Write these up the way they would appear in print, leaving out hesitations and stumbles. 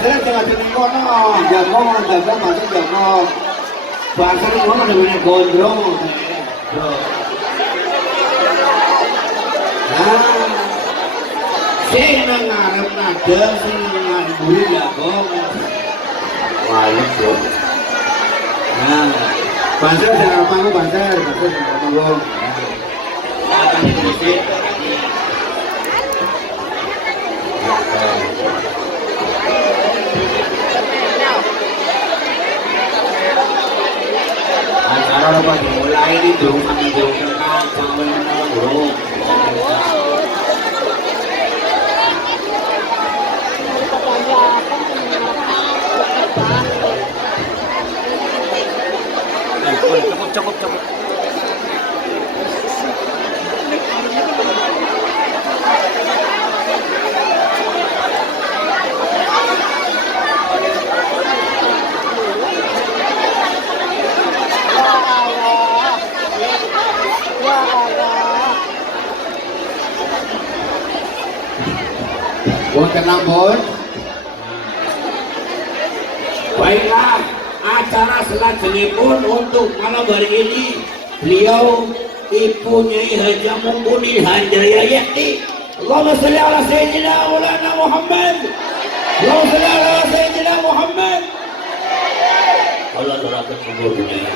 bahasanya jangan sering kono, jago bahasa jago. Bahasa ini kono namanya gondrong. Nah, sing nang ngarep nada, sing nang buri jago. Wah, itu. Nah, bahasa jangan apa bahasa jangan apa. Akan ditulis. Acara apa dimulai di dong kami jauh kenal sampai kenal bro. Cukup. Wonten ampun. Baiklah, acara selanjutnya untuk malam hari ini beliau Ibu Nyai Haja Mumpuni Hanjaya Yakti. Allahumma sholli ala sayyidina Maulana Muhammad. Allahumma sholli ala sayyidina Muhammad. Allah doakan semuanya.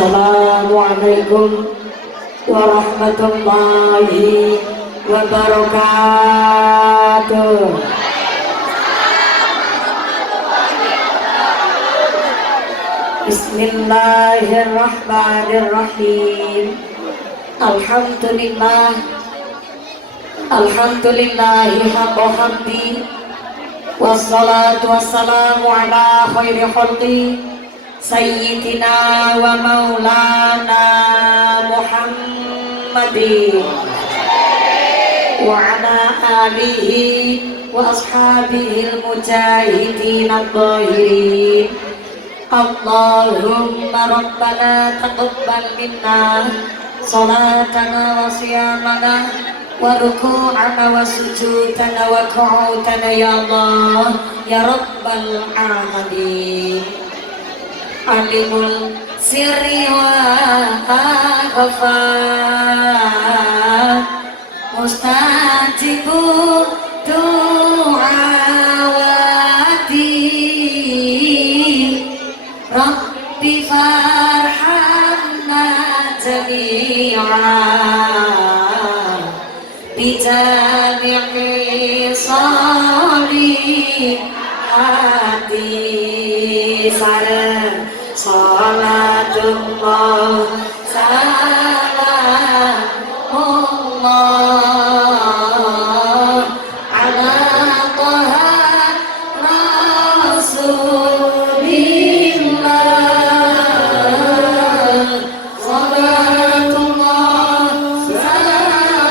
Assalamualaikum warahmatullahi wabarakatuh. Bismillahirrahmanirrahim. Alhamdulillahi haqqa hamdi. Wassalatu wassalamu ala khairi khalqi Sayyidina wa maulana Muhammadin wa ala alihi wa ashabihi al-mujahidin al-zahirin. Allahumma rabbana taqabbal minna salatana wa siyamana wa ruku'ana wa sujudana wa qu'udana ya Allah ya rabbal alamin. Alimul sirri wa akhfa mustajibu du'awati Rabbi farhamna jami'a bijami'i salihati sarang salatullah salamullah ala taha rasulillah salatullah salamullah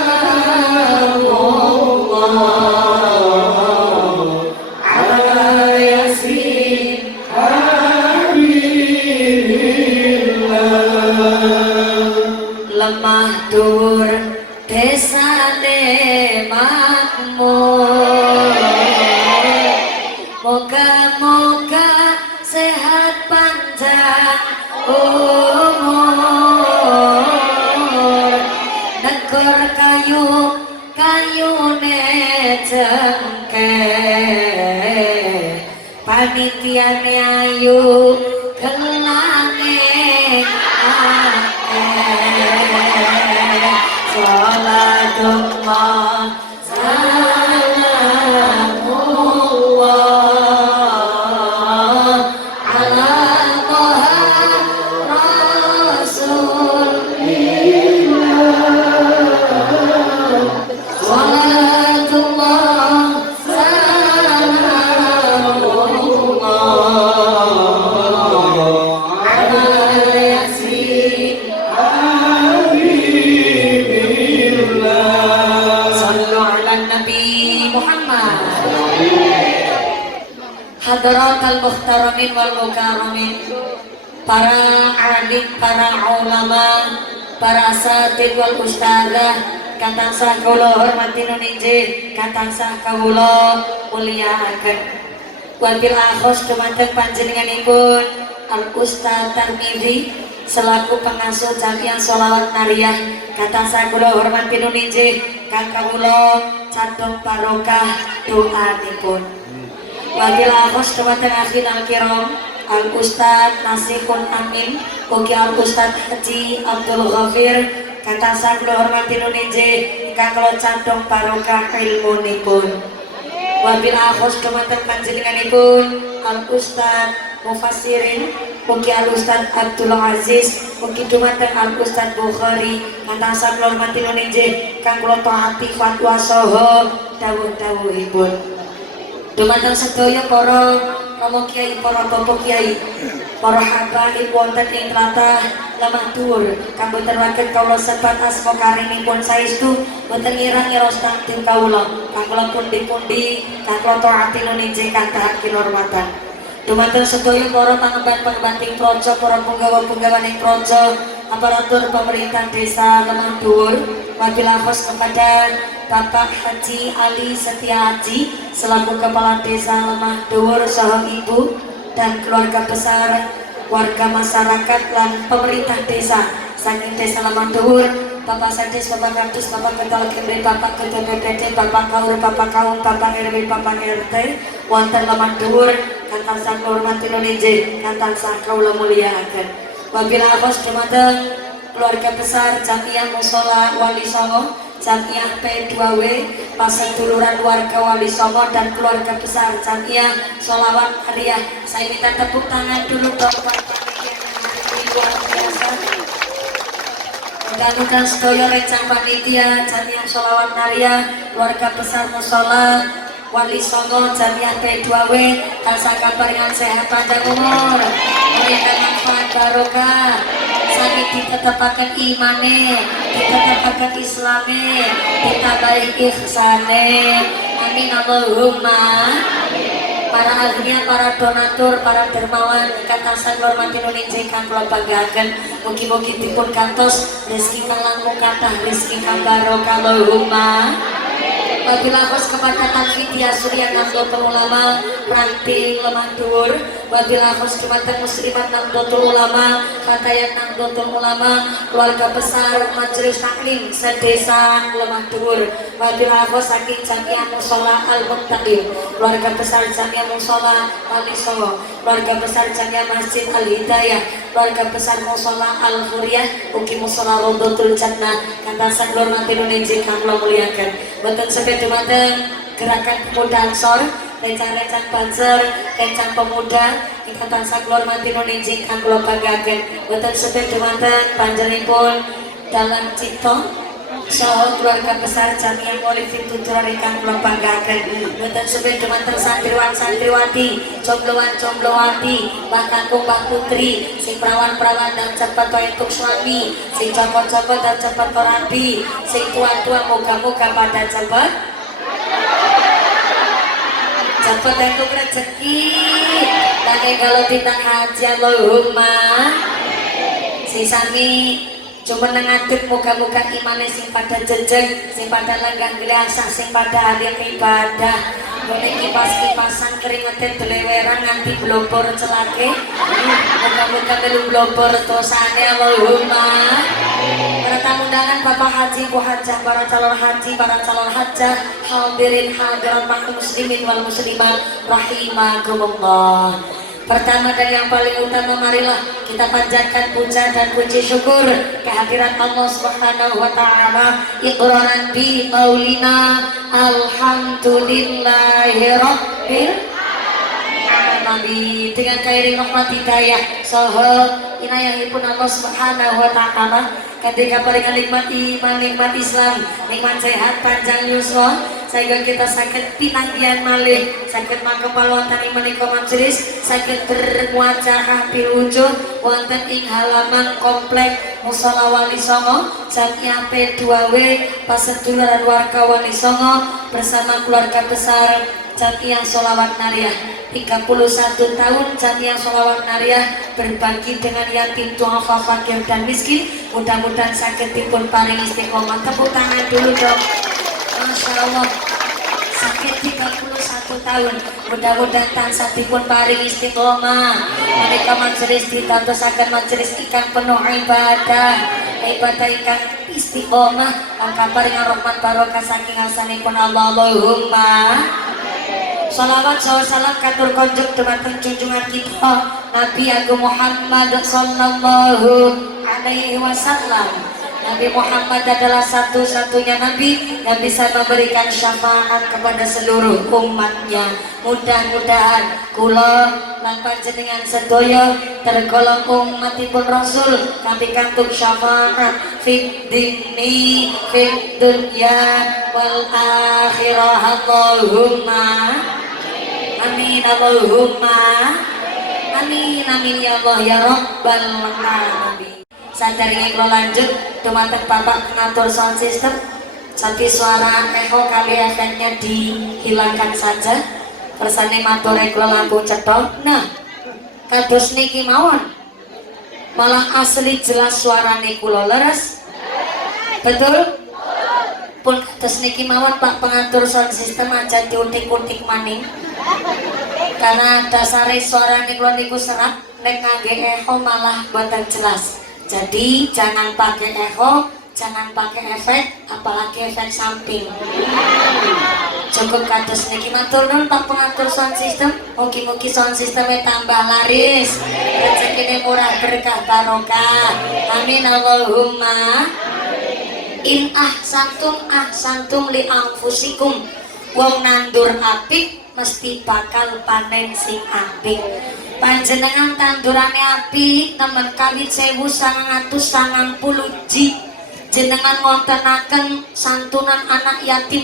ala yasin lemah dur desane makmur moga-moga sehat panjang umur negor kayune jengke panitiane ayu gelange salatullah salamullah ala taha rasulillah salatullah salamullah ala yasin sallu Hadratal muhtaramin wal mukaramin, para alim, para ulama, para asatid wal ustadzah, kata sah kawula hormati nuninje, kata sah kawula mulyakaken. Wabil akhos dumateng panjenenganipun Al Ustaz Tarmizi selaku pengasuh Jamiah Sholawat Nariyah, kata sah kula hormati nuninje kang kawula cadhong barokah doanipun. Wabil akhos dumateng akhin al-kiram Al Ustaz Nasihun Amin ugi Al Ustaz Haji Abdul Ghafir, kata sah kula hormati nuninje kang kula cadhong barokah ilmunipun. Wabil akhos dumateng panjenenganipun Al Ustaz Mufassirin ugi Al Ustaz Abdul Aziz ugi dumateng Al Ustaz Bukhari, kata sah kula hormati nuninje kang kula taati fatwa saha dawuh-dawuhipun. Dumateng sedaya para Romo Kiai, para Bapak Kiai, para habaib wonten ing tlatah Lemah Dhuwur, kang boten saged kawula sebat asma karimipun saestu boten ngira-ngira takdim kawula, kang kula pundi-pundi kang kula taati nuninje kathah kinurmatan. Dumateng sedaya para pangemban-pangemban ing praja, para punggawa-punggawa ing praja, aparatur pemerintah desa Lemah Dhuwur, wabil akhos kepada Bapak Haji Ali Setia Haji selaku Kepala Desa Lemah Dhuwur saha Ibu dan keluarga besar warga masyarakat lan pemerintah desa saking Desa Lemah Dhuwur, Bapak Sadis, Bapak Kadus, Bapak Ketua Kemri, Bapak Ketua BPD, Bapak Kaur, Bapak Kaum, Bapak RW, Bapak RT wonten Lemah Dhuwur, kang tansah hormati nuninje, kang tansah kawula mulyakaken. Wabil akhos dumateng keluarga besar Jamiah Mushola Wali Songo, Jamiah P2W, paseduluran warga Wali Songo dan keluarga besar Jamiah Sholawat Nariyah. Saya minta tepuk tangan dulu buat luar biasa. Mudah-mudahan sedaya rencang panitia Jamiah Sholawat Nariyah, keluarga besar Mushola Wali Songo, Jamiah P2W tansah kaparingan sehat panjang umur, memberikan manfaat barokah, sakit ditetepaken imane, ditetepaken islame, ditambahi ihsane, amin Allahumma. Para agnia, para donatur, para dermawan, kata sah hormati nuninje kang kula banggaken, mugi-mugi dipun kantos rezeki kang langkung kathah, rezeki kang barokah Allahumma. Wabil akhos kepada Tanfidia Surya Nahdlatul Ulama Pranti Lemah Dhuwur, wabil akhos dumateng Muslimat Nahdlatul Ulama, Fatayat Nahdlatul Ulama, keluarga besar Majelis Taklim sedesa Lemah Dhuwur, wabil akhos saking Jamiah Mushola Al-Muttaqin, keluarga besar Jamiah Mushola Wali Songo, keluarga besar Jamiah Masjid Al-Hidayah, keluarga besar Mushola Al-Huriyah ugi Mushola Rawdatul Jannah, kata sah hormati nuninje kang kula mulyakaken. Boten sampai dumateng gerakan pemuda Ansor, rencang-rencang banser, rencang pemuda, kita tansah kula hormati nuninje kang kula banggaken. Boten sampai dumateng panjenenganipun dalam cipta saha keluarga besar Jamiah Mu'allifin Tutur ingkang kula banggaken. Boten sampai dumateng santriwan-santriwati, jombloan-jomblowati, mbah kakung, mbah putri, sing prawan-prawan dan cepet entuk suami, sing joko-joko dan cepet rabi, sing tua-tua moga-moga pada cepet entuk rezeki. Nanging kalau tintang haji Allahumma. Sing sami cuma nengadep moga-moga imane sing pada jejeg, sing pada lenggah gelasah, sing pada hadir ibadah. Boleh kipas-kipasan keringetan beleweran nganti blobor celake. Moga-moga melu blobor dosane Allahumma. Para tamu undangan Bapak Haji, Bu Hajah, para calon haji, para calon hajah, hadirin hadirat makhluk muslimin wal muslimat rahimakumullah. Pertama dan yang paling utama, marilah kita panjatkan puja dan puji syukur kehadirat Allah Subhanahu wa taala. Iqraran bi qaulina alhamdulillahirabbil alamin. Dengan kairing rahmat hidayah saha inayahipun Allah Subhanahu wa taala, ketika paling nikmat iman, nikmat Islam, nikmat sehat panjang yuswa, sehingga kita sakit pinanggian malih, sakit mangkepal wonten ing menika majelis, sakit bermuajah bilwujuh wonten ing halaman komplek Mushola Wali Songo, Jamiah P2W, paseduluran warga Wali Songo bersama keluarga besar Jamiah Sholawat Nariyah. 31 tahun Jamia Sholawat Nariyah berbagi dengan yatim duafa fakir dan miskin. Mudah-mudahan sakit dipun paring istiqomah. Tepuk tangan dulu dong. Masya Allah, sakit 31 tahun, mudah-mudahan tansah dipun paring istiqomah. Menika majelis ditadosaken majelis ikan penuh ibadah ikan istiqomah. Maka paring rahmat barokah saking asanipun Allah. Allahumma salawat salam katur konjuk dumateng junjungan kita Nabi Agung Muhammad sallallahu alaihi wasallam. Nabi Muhammad adalah satu-satunya Nabi yang bisa memberikan syafaat kepada seluruh umatnya. Mudah-mudahan kula lan panjenengan sedaya tergolong umatipun Rasul kami kantuk syafaat fid dini fid dunya wal akhirah. Allahumma amin. Allahumma amin. Amin ya Allah ya Rabbal alamin. Sadari kalau lanjut dumateng Bapak pengatur sound system, tapi suara echo kali efeknya dihilangkan saja. Persane matur kalau langkung cetha. Nah, kados niki mawon malah asli jelas suarane kula leres. Betul? Pun kados niki mawon Pak pengatur sound system aja diutik-utik maning. Karena dasare suarane kula niku serak, nek ngangge echo malah boten jelas. Jadi jangan pakai echo, jangan pakai efek, apalagi efek samping. Cukup kados niki matur nuwun Pak pengatur sound system. Mugi-mugi sound systemnya tambah laris, rezekine murah berkah barokah. Amin Allahumma. In ahsantum li anfusikum. Wong nandur apik mesti bakal panen sing apik. Panjenengan tandurane apik temen kawit 1990 ji. Jenengan ngontenaken santunan anak yatim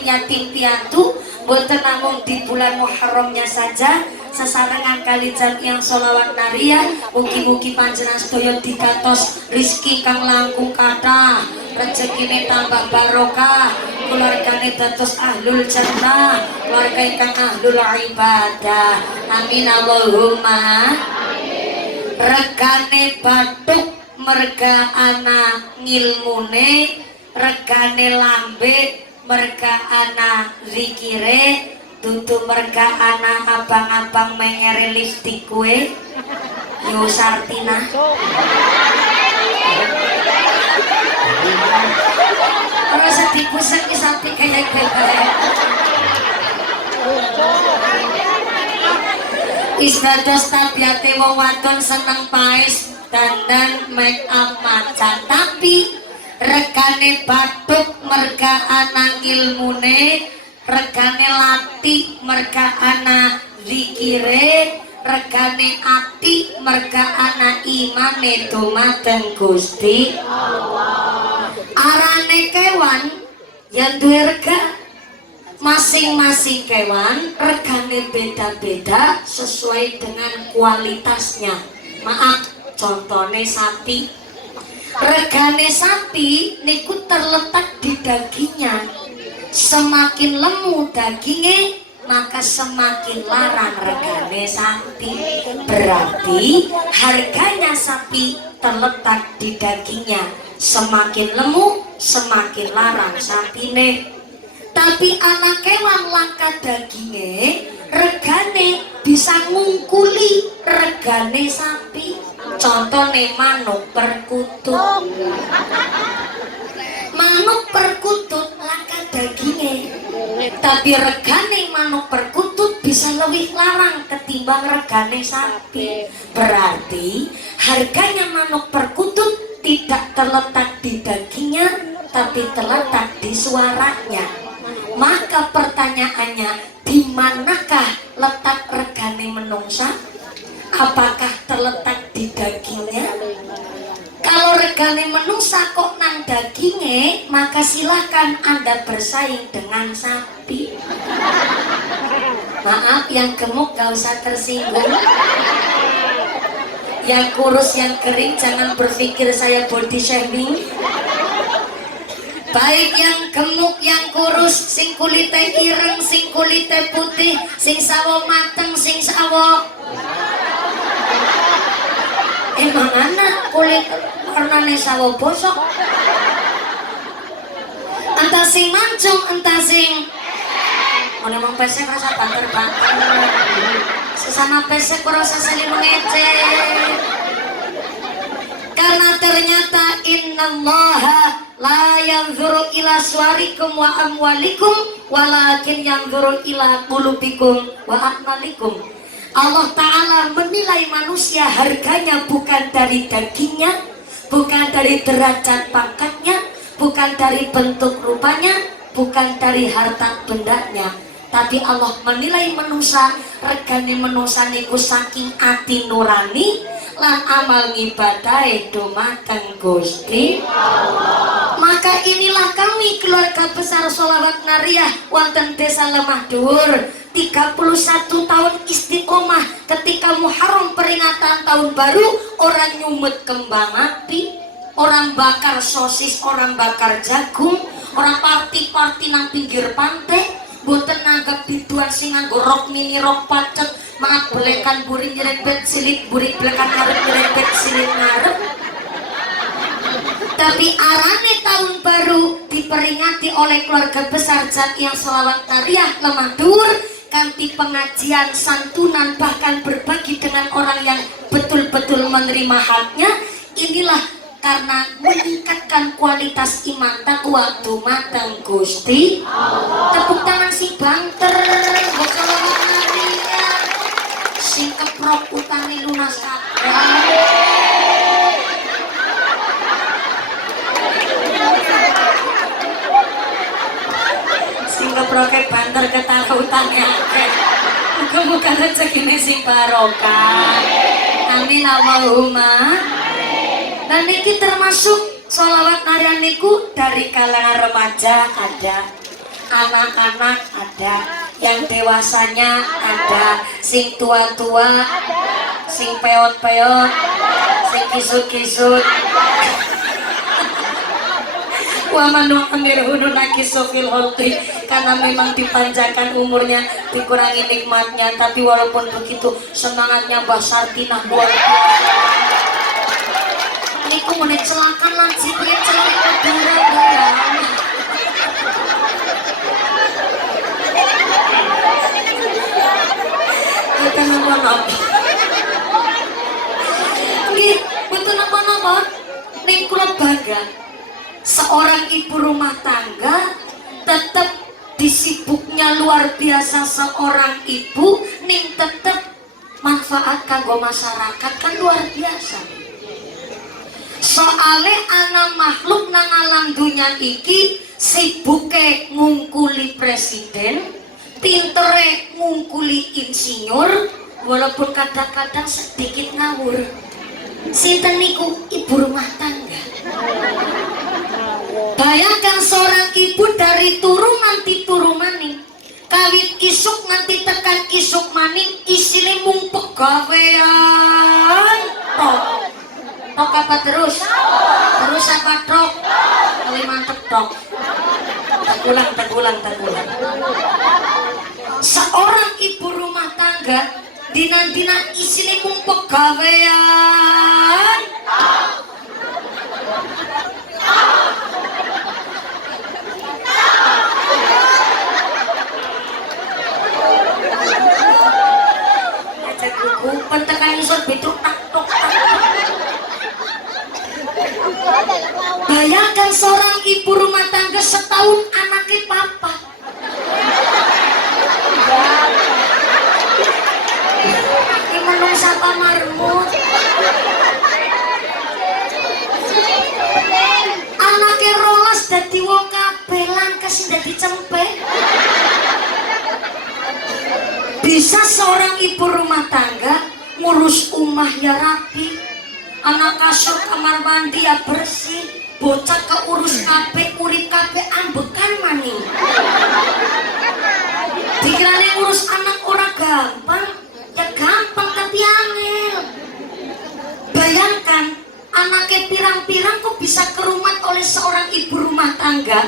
piatu boten namung di bulan Muharramnya saja, sesarengan kali Jamiyah Sholawat Nariyah. Mugi-mugi panjenengan sedaya digatos rizki kang langkung kathah, rezekine tambah barokah, keluargane dados ahlul jannah, keluarga ingkang ahlul ibadah. Amin Allahumma. Regane batuk merga ana ngilmune, regane lambe merga ana zikire, dudu merga ana abang-abang mengere lipstik kue. Yo Sartina. Ora sedih pusing ki sampe kayak Isdados tabiate wong wadon seneng paes dandan make up macan, tapi regane batuk merga ana ilmune, regane lati merga ana zikire, regane ati merga ana imane dumateng Gusti Allah. Arane kewan yang duwe rega, masing-masing kewan regane beda-beda sesuai dengan kualitasnya. Maaf, contohnya sapi. Regane sapi niku terletak di dagingnya. Semakin lemu dagingnya, maka semakin larang regane sapi. Berarti harganya sapi terletak di dagingnya. Semakin lemu, semakin larang sapine. Tapi anak kewan langka dagingnya, regane bisa ngungkuli regane sapi. Contohnya manuk perkutut. Manuk perkutut langka dagingnya, tapi regane manuk perkutut bisa lebih larang ketimbang regane sapi. Berarti harganya manuk perkutut tidak terletak di dagingnya, tapi terletak di suaranya. Maka pertanyaannya, di manakah letak regane menungsa? Apakah terletak di dagingnya? Kalau regane menungsa kok nang dagingnya, maka silahkan Anda bersaing dengan sapi. Maaf, yang gemuk gak usah tersinggung. Yang kurus, yang kering jangan berpikir saya body shaming. baik yang gemuk yang kurus, sing kulite ireng, sing kulite putih, sing sawo mateng, sing sawo emang anak kulit warnane sawo bosok, entah sing mancung entah sing memang pesek rasa banter-banter, sesama pesek rasa saling mengecek. Karena ternyata innallaha la yanzuru ila suwarikum wa amwalikum walakin yanzuru ila qulubikum wa a'malikum. Allah Ta'ala menilai manusia harganya bukan dari dagingnya, bukan dari derajat pangkatnya, bukan dari bentuk rupanya, bukan dari harta bendanya, tapi Allah menilai manusia regane manusia niku saking ati nurani lan amal ngibadahe dumateng Gusti Allah. Maka inilah kami keluarga besar Sholawat Nariyah wonten Desa Lemah Dhuwur 31 tahun istiqomah ketika Muharram peringatan tahun baru, orang nyumet kembang api, orang bakar sosis, orang bakar jagung, orang party nang pinggir pantai, boten nanggap biduan sing nganggo rok mini rok pacet, maaf belekan buri nyerempet silip, buri belekan ngarep nyerempet silip ngarep. Tapi arane tahun baru diperingati oleh keluarga besar Jatiyang Sholawat Nariyah Lemah Dhuwur kanthi pengajian, santunan, bahkan berbagi dengan orang yang betul-betul menerima haknya. Inilah karena meningkatkan kualitas iman takwa dumateng Gusti Allah. Tepuk tangan sing banter buat Sholawat Nariyah sing keprok utangi lunas kabeh. Sing keproke banter ketara utange akeh. Muga-muga rezekine sing barokah. Amin Allahumma. Dan ini termasuk sholawat nariyah niku dari kalangan remaja ada, anak-anak ada, yang dewasanya ada, sing tua-tua, sing peot-peot, sing kisut-kisut. Wa man nu'ammirhu nunakisu fil khalqi, karena memang dipanjangkan umurnya, dikurangi nikmatnya, tapi walaupun begitu semangatnya Mbah Sartinah luar biasa. Niku meneh celakan lan sipire celak udara. Kita napa-napa. Nggih, mboten napa-napa. Ning kula bangga seorang ibu rumah tangga tetap disibuknya luar biasa, seorang ibu ning tetap manfaat kanggo masyarakat kan luar biasa. Soale anak makhluk nang alam dunia iki sibuke ngungkuli presiden, pintere ngungkuli insinyur, walaupun kadang-kadang sedikit ngawur. Sinten niku ibu rumah tangga. Bayangkan seorang ibu dari turu nganti turu maning, kawit isuk nganti tekan isuk maning, isine mung pegawean tok. Tok apa terus? Terus apa tok? Lebih mantep tok. Tegulang. Seorang ibu rumah tangga dina-dina isine mung pegawean. Ajak buku pentekan isor biduk tak tok. Bayangkan seorang ibu rumah tangga setahun anaknya papa. Ini menung sapa marmut. Anaknya rolas dadi wong kabeh, langkes dadi cempe. Bisa seorang ibu rumah tangga ngurus umah ya rapi, anak kasur kamar mandi ya bersih, bocah keurus kabeh, urip kabeh ambekan maning. Dikirane ngurus anak ora gampang, ya gampang tapi angel. Bayangkan anaknya pirang-pirang kok bisa kerumat oleh seorang ibu rumah rumah tangga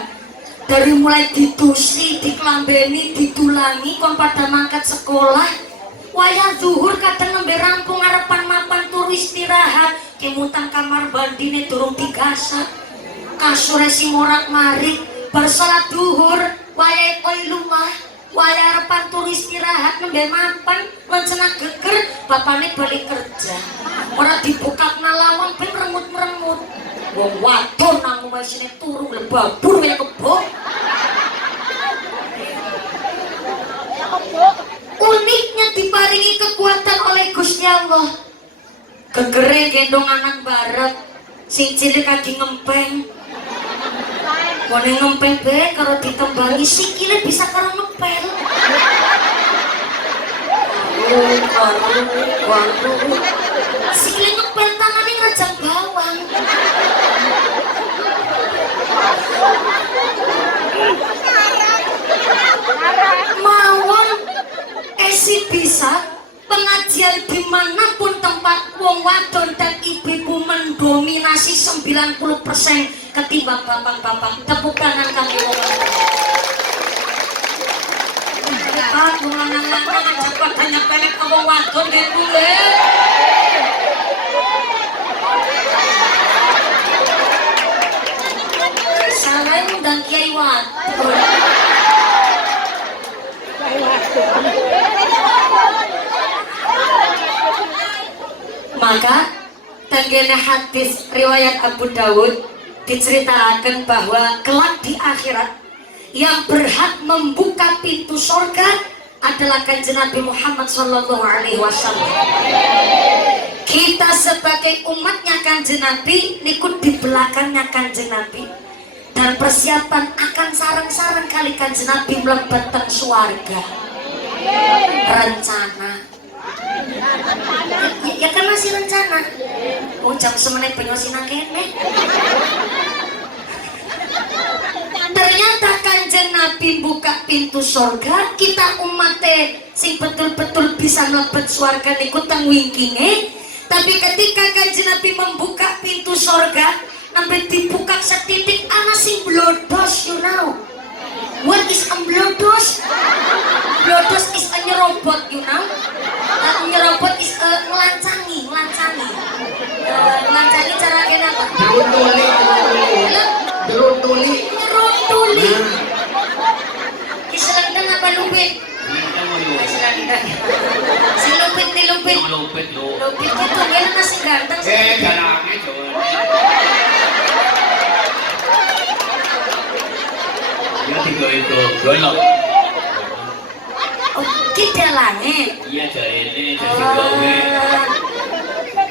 dari mulai ditusi, diklambeni, ditulangi kon pada mangkat sekolah wayah zuhur kadang nembe rampung arepan mapan turu istirahat kemutan kamar bandine durung digasak kasure sing morak-marik bar salat zuhur wayah koi lumah wayah arepan turu istirahat nembe mapan lencana geger bapane balik kerja ora dibuka nalawang ben remut-remut wong wadon nang omah sine turu lebabur kaya kebo uniknya diparingi kekuatan oleh Gusti Allah gegere gendong anak bareng sing cilik lagi ngempeng mone ngempeng be karo ditembangi sikile bisa karo ngepel waduh sikile ngepel tangannya ngerajang bawang mawon esi bisa pengajian dimanapun tempat wong wadon dan ibu-ibu mendominasi 90% ketimbang bapak-bapak tepuk tangan kami wong wadon aku lanang-lanang cepat hanya pelek ke wong wadon deh bule salah undang kiai wadon maka tenggene hadis riwayat Abu Dawud diceritakan bahwa kelak di akhirat yang berhak membuka pintu surga adalah kanjeng Nabi Muhammad Sallallahu Alaihi Wasallam. Kita sebagai umatnya kanjeng Nabi nikut di belakangnya kanjeng Nabi dan persiapan akan sarang-sarang kali kanjeng Nabi mlebet swarga. Rencana ya kan masih rencana jam semenit penyusinan kene ternyata kanjeng Nabi buka pintu surga kita umatnya sing betul-betul bisa mlebet surga niku teng wingkinge tapi ketika kanjeng Nabi membuka pintu surga sampai dibuka setitik ana sing blodos you know what is a blodos? Blodos is a nyerobot you know nyerobot is ngelancangi ngelancangi cara kena apa? Jeruntuli Iselendang apa lupit? Iselendang si lupit nih lupit itu kan masih ganteng galangnya coba ya tinggal itu golok oh kita langit iya jahilnya jadi gawe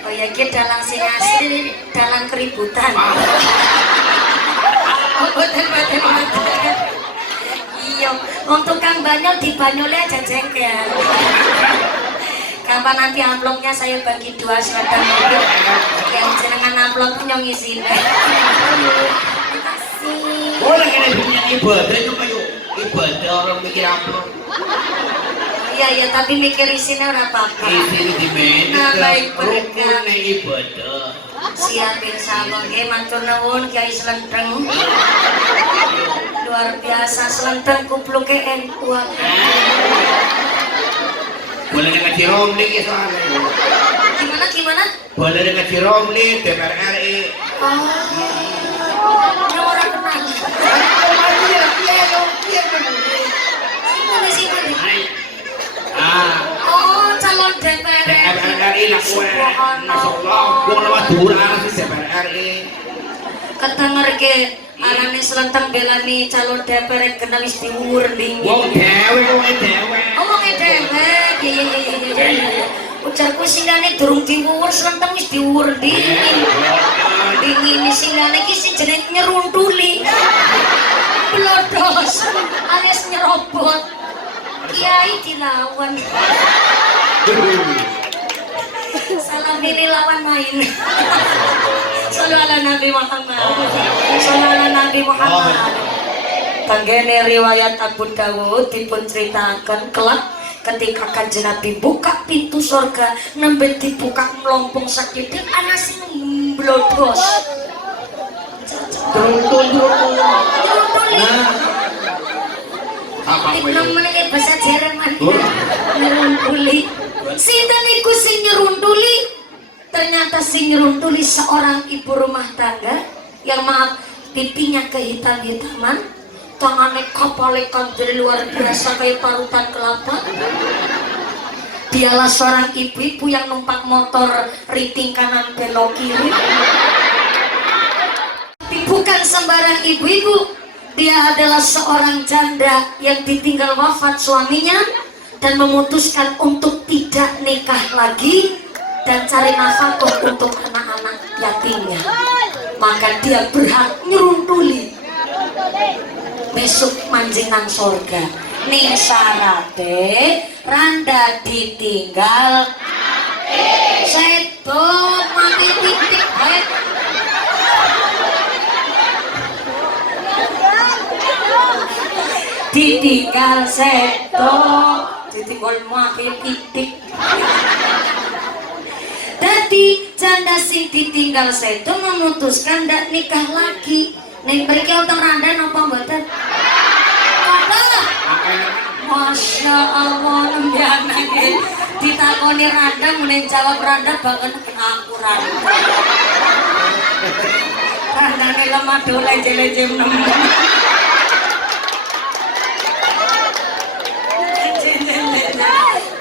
oh ya kita dalang sing asli dalang keributan oh betul iya untuk Kang Banyol di Banyolnya aja jengkel kapan nanti amplopnya saya bagi 2 silakan mobil yang jenengan amplop nyong izin boleh kena punya ibadah itu kayu ibadah orang mikir amplop iya tapi mikir isinya ora apa-apa isi di mana baik berkah ibadah siap insyaallah nggih matur nuwun Kiai Slenteng luar biasa Slenteng kupluke kuat boleh dengan Ciromli ya soalnya gimana boleh dengan Ciromli DPR RI yang orang kenal sini oh calon DPR RI lah kue Masya Allah gue lewat durang sih DPR RI ketenger ke arane Slenteng belani calon DPR kena wis diwur dingin wong dewe iya ujarku singgane durung diwur Slenteng wis diwur dingin singgane iki sing jeneng nyeruntuli blodos alias nyerobot kiai dilawan salah pilih lawan main sallu ala Nabi Muhammad Tanggene riwayat Abu Dawud dipun ceritakan kelak ketika kanjeng Nabi buka pintu surga nembe dibuka melompong sakitik ana sing mblodos Teruntul. Nyeruntuli. Nah, apa Iknom ya? menenge bahasa Jerman. Nyeruntuli. Sinten iku sing nyeruntuli? Ternyata sing nyeruntuli seorang ibu rumah tangga yang maaf pipinya kehitam-hitaman, tangannya kapalekan dari luar biasa kayak parutan kelapa. Dialah seorang ibu-ibu yang numpak motor riting kanan belok kiri. Bukan sembarang ibu-ibu, dia adalah seorang janda yang ditinggal wafat suaminya dan memutuskan untuk tidak nikah lagi dan cari nafkah untuk anak-anak yatimnya. Maka dia berhak nyeruntuli besok manjing nang sorga. Ning sarate randa ditinggal sedo mati titik bae. Ditinggal sedo ditinggal mati titik. Dadi janda sing ditinggal sedo memutuskan ndak nikah lagi. Ning mriki wonten randa napa mboten? Masya Allah, nembiana nggih. Ditakoni randa menen jawab randa banget aku randa. Randane lemah dole leje nemen.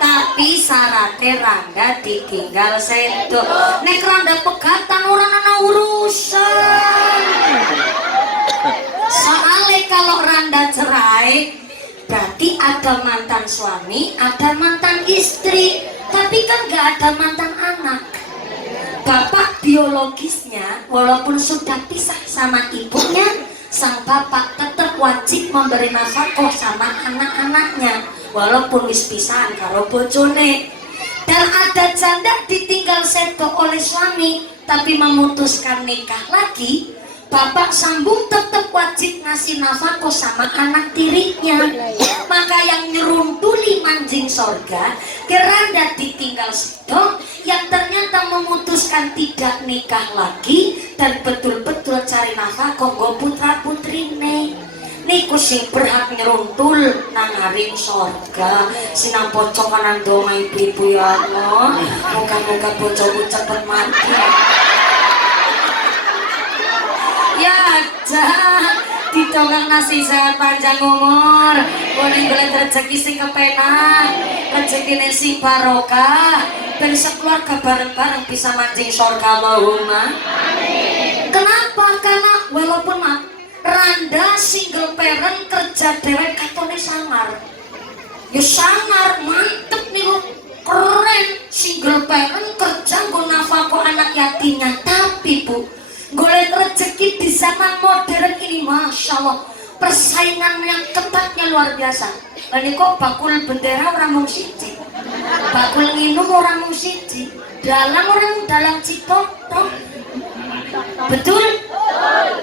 Tapi syaratnya randa ditinggal sedo. Nek randa pegatan orang ana urusan. Soalnya kalau randa cerai berarti ada mantan suami, ada mantan istri, tapi kan gak ada mantan anak. Bapak biologisnya walaupun sudah pisah sama ibunya, sang bapak tetap wajib memberi nafkah sama anak-anaknya walaupun wis pisahan karo bojone. Dan ada janda ditinggal sedo oleh suami tapi memutuskan nikah lagi, bapak sambung tetap wajib ngasih nafkah sama anak tirinya. Maka yang nyeruntuli manjing sorga keranda ditinggal sedo yang ternyata memutuskan tidak nikah lagi dan betul-betul cari nafkah nggo putra putrine. Niku sing berhak nyeruntul nang haring sorga. Sinang pocok kanan donga ibu-ibu ya Allah. Moga-moga bojoku cepet mati. Ya jah, ditongak nasi sehat panjang umur, boleh golek rezeki sing kepenak, rezekine sing barokah, ben sekeluarga bareng-bareng bisa manjing surga Allahumma. Kenapa? Karena walaupun randa single parent kerja dewek katone sangar. Ya sangar, mantep nih lo, keren single parent kerja nggo nafkah anak yatimnya. Tapi Bu, golek rezeki di zaman modern ini Masya Allah persaingan yang ketatnya luar biasa. Ini kok bakul bendera orang mung siji, bakul minum orang mung siji, dalang orang dalang cipto toh. Betul?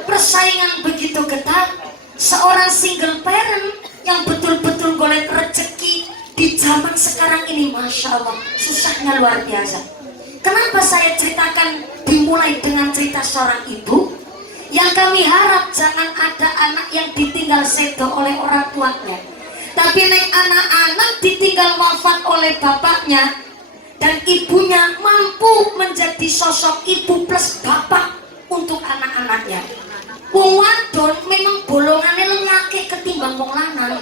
Persaingan begitu ketat. Seorang single parent yang betul-betul golek rezeki di zaman sekarang ini Masya Allah susahnya luar biasa. Kenapa saya ceritakan dimulai dengan cerita seorang ibu? Yang kami harap jangan ada anak yang ditinggal sedo oleh orang tuanya, tapi nek anak-anak ditinggal wafat oleh bapaknya dan ibunya mampu menjadi sosok ibu plus bapak untuk anak-anaknya. Wong wadon memang bolongannya lengake ketimbang wong lanang.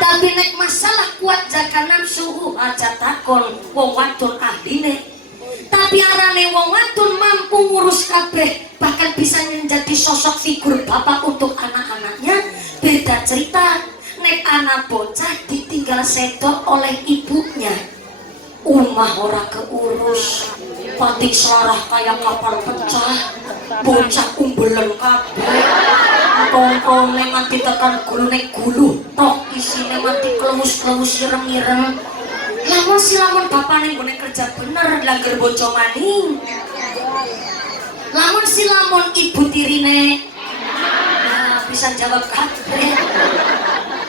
Tapi nek masalah kuat jakanan suhu aja takon wong wadon ahline. Tapi arane wong wadon mampu ngurus kabeh, bahkan bisa menjadi sosok figur bapak untuk anak-anaknya. Beda cerita nek anak bocah ditinggal sedo oleh ibunya, umah ora keurus, patik selarah kayak kapal pecah, bocah umbelen kabeh, tongkrone nganti tekan gulune gulu tok isine mati klemus-klemus ireng-ireng. Lamun si lamun bapane nggone kerja bener langgar bojo maning. Lamun si lamun ibu tirine nah, bisa jawab kabeh.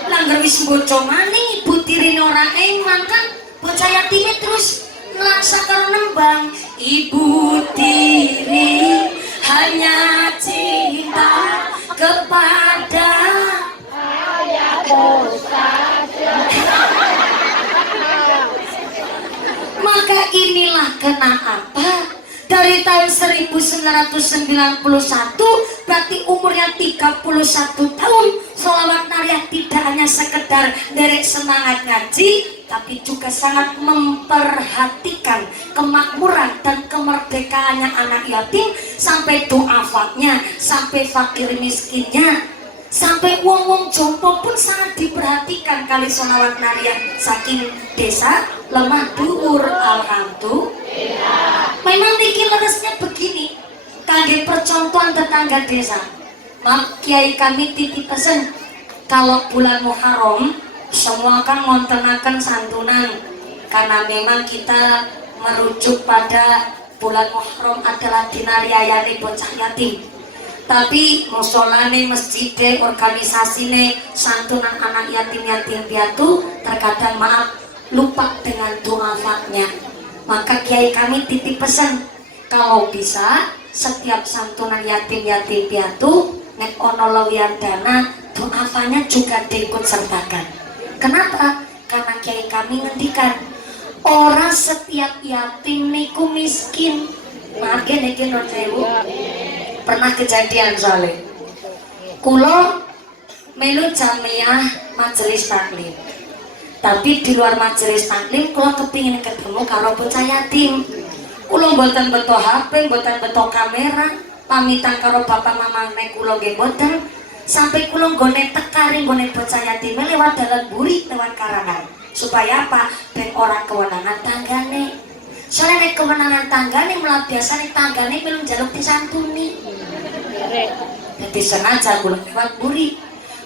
Langgar wis bojo maning ibu tirine ora eman kan bocah yatime terus ngelaksa karo nembang ibu tiri hanya cinta kepada maka inilah kenapa dari tahun 1991 berarti umurnya 31 tahun Sholawat Nariyah tidak hanya sekedar derek semangat ngaji tapi juga sangat memperhatikan kemakmuran dan kemerdekaannya anak yatim sampai du'afanya, sampai fakir miskinnya, sampai wong-wong jompo pun sangat diperhatikan kali Sholawat Nariyah saking desa lemah dhuwur. Alhamdulillah. Memang niki leresnya begini kangge percontohan tetangga desa. Mak kiai kami titip pesen kalau bulan Muharram semua kan ngontenaken santunan karena memang kita merujuk pada bulan Muharram adalah dinariyayane bocah yatim. Tapi musolane, masjide, organisasine santunan anak yatim-yatim piatu terkadang maaf lupa dengan du'afanya. Maka kiai kami titip pesan kalau bisa setiap santunan yatim-yatim piatu nek ono lewian dana du'afanya juga diikut sertakan. Kenapa? Karena kiai kami ngendikan orang setiap yatim niku miskin. Makin niki non sewu pernah kejadian soalnya kulo melu jamiah majelis taklim tapi di luar majelis taklim kulo kepingin ketemu karo bocah yatim. Kulo mboten beto HP, mboten beto kamera, pamitan karo bapak mama nek kulo nggih mboten sampai kulo nggone tekari nggone bocah yatim lewat dalan buri lewat karangan supaya apa? Ben orang kewenangan tanggane. Soalnya nek kemenangan tanggane malah biasa nek tanggane belum jaluk disantuni. Jadi sengaja kula lewat buri.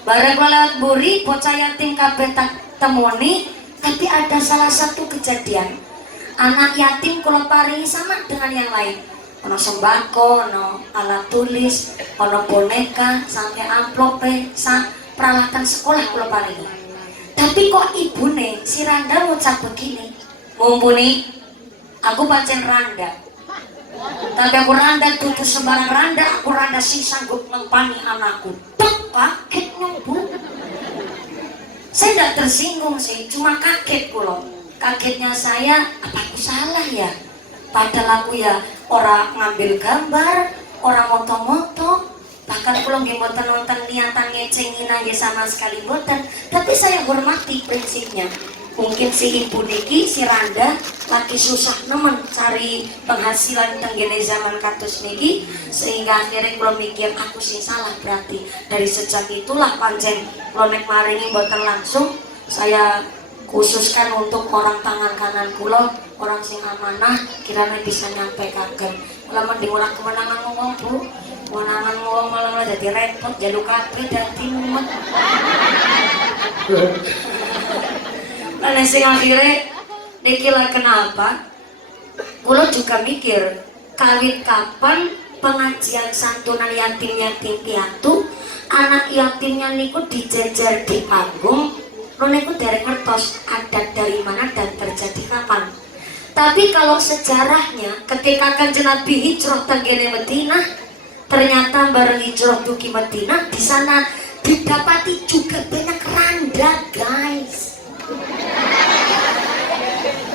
Bareng lewat buri bocah yatim kabeh tak temoni, tapi ada salah satu kejadian. Anak yatim kula paringi sama dengan yang lain. Ono sembako, ono alat tulis, ono boneka, sampai amplop, peralatan sekolah kula paringi. Tapi kok ibune si Randa ngucap begini, mumpuni aku pancen Randa, tapi aku Randa tutup sembarang Randa, aku Randa sih sanggup mempani anakku. Kaget nyumbu. Saya tidak tersinggung sih, cuma kaget kulo. Kagetnya saya, apa aku salah ya? Padahal aku ya orang ngambil gambar, orang moto-moto, bahkan kulo nggih mboten nonton niatan ngecengin aja sama sekali mboten. Tapi saya hormati prinsipnya. Mungkin si ibu niki, si Randa lagi susah nemen cari penghasilan tenggene zaman kados niki, sehingga akhirnya kalau mikir aku sih salah berarti. Dari sejak itulah pancen kalau nek maringi mboten langsung saya khususkan untuk orang tangan kanan kulo, orang sing amanah kiranya bisa nyampe kagem. Kalau mending orang kemenangan ngomong bu, kemenangan ngomong malah jadi repot, jaluk kabeh dadi mumet. Nah, sing akhirnya nikilah kenapa kulo juga mikir kawit kapan pengajian santunan yatim-yatim piatu anak yatimnya niku dijejer di panggung lo niku dari ngertos adat dari mana dan terjadi kapan. Tapi kalau sejarahnya ketika Kanjeng Nabi hijrah tenggene Madinah, ternyata bareng hijrah dugi Madinah di sana didapati juga banyak randa guys.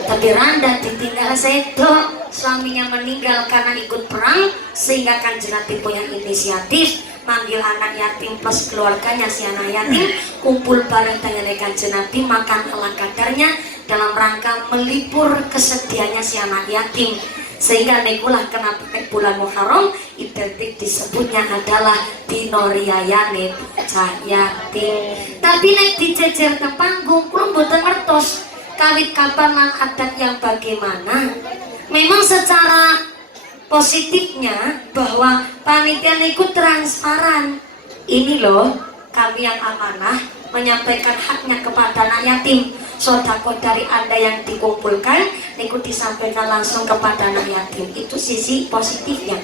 Tapi Randa ditinggal sedo, suaminya meninggal karena ikut perang, sehingga Kanjeng Nabi punya inisiatif manggil anak yatim plus keluarganya si anak yatim kumpul bareng dengan Kanjeng Nabi makan ala kadarnya dalam rangka melipur kesedihannya si anak yatim. Sehingga nikulah kenapa bulan Muharram identik disebutnya adalah dinoriayane bocah yatim. Tapi nek dijejer ke panggung kulo mboten ngertos kawit kapan lan adat yang bagaimana. Memang secara positifnya bahwa panitia niku transparan. Ini loh kami yang amanah menyampaikan haknya kepada anak yatim. Sodako dari Anda yang dikumpulkan niku disampaikan langsung kepada anak yatim. Itu sisi positifnya.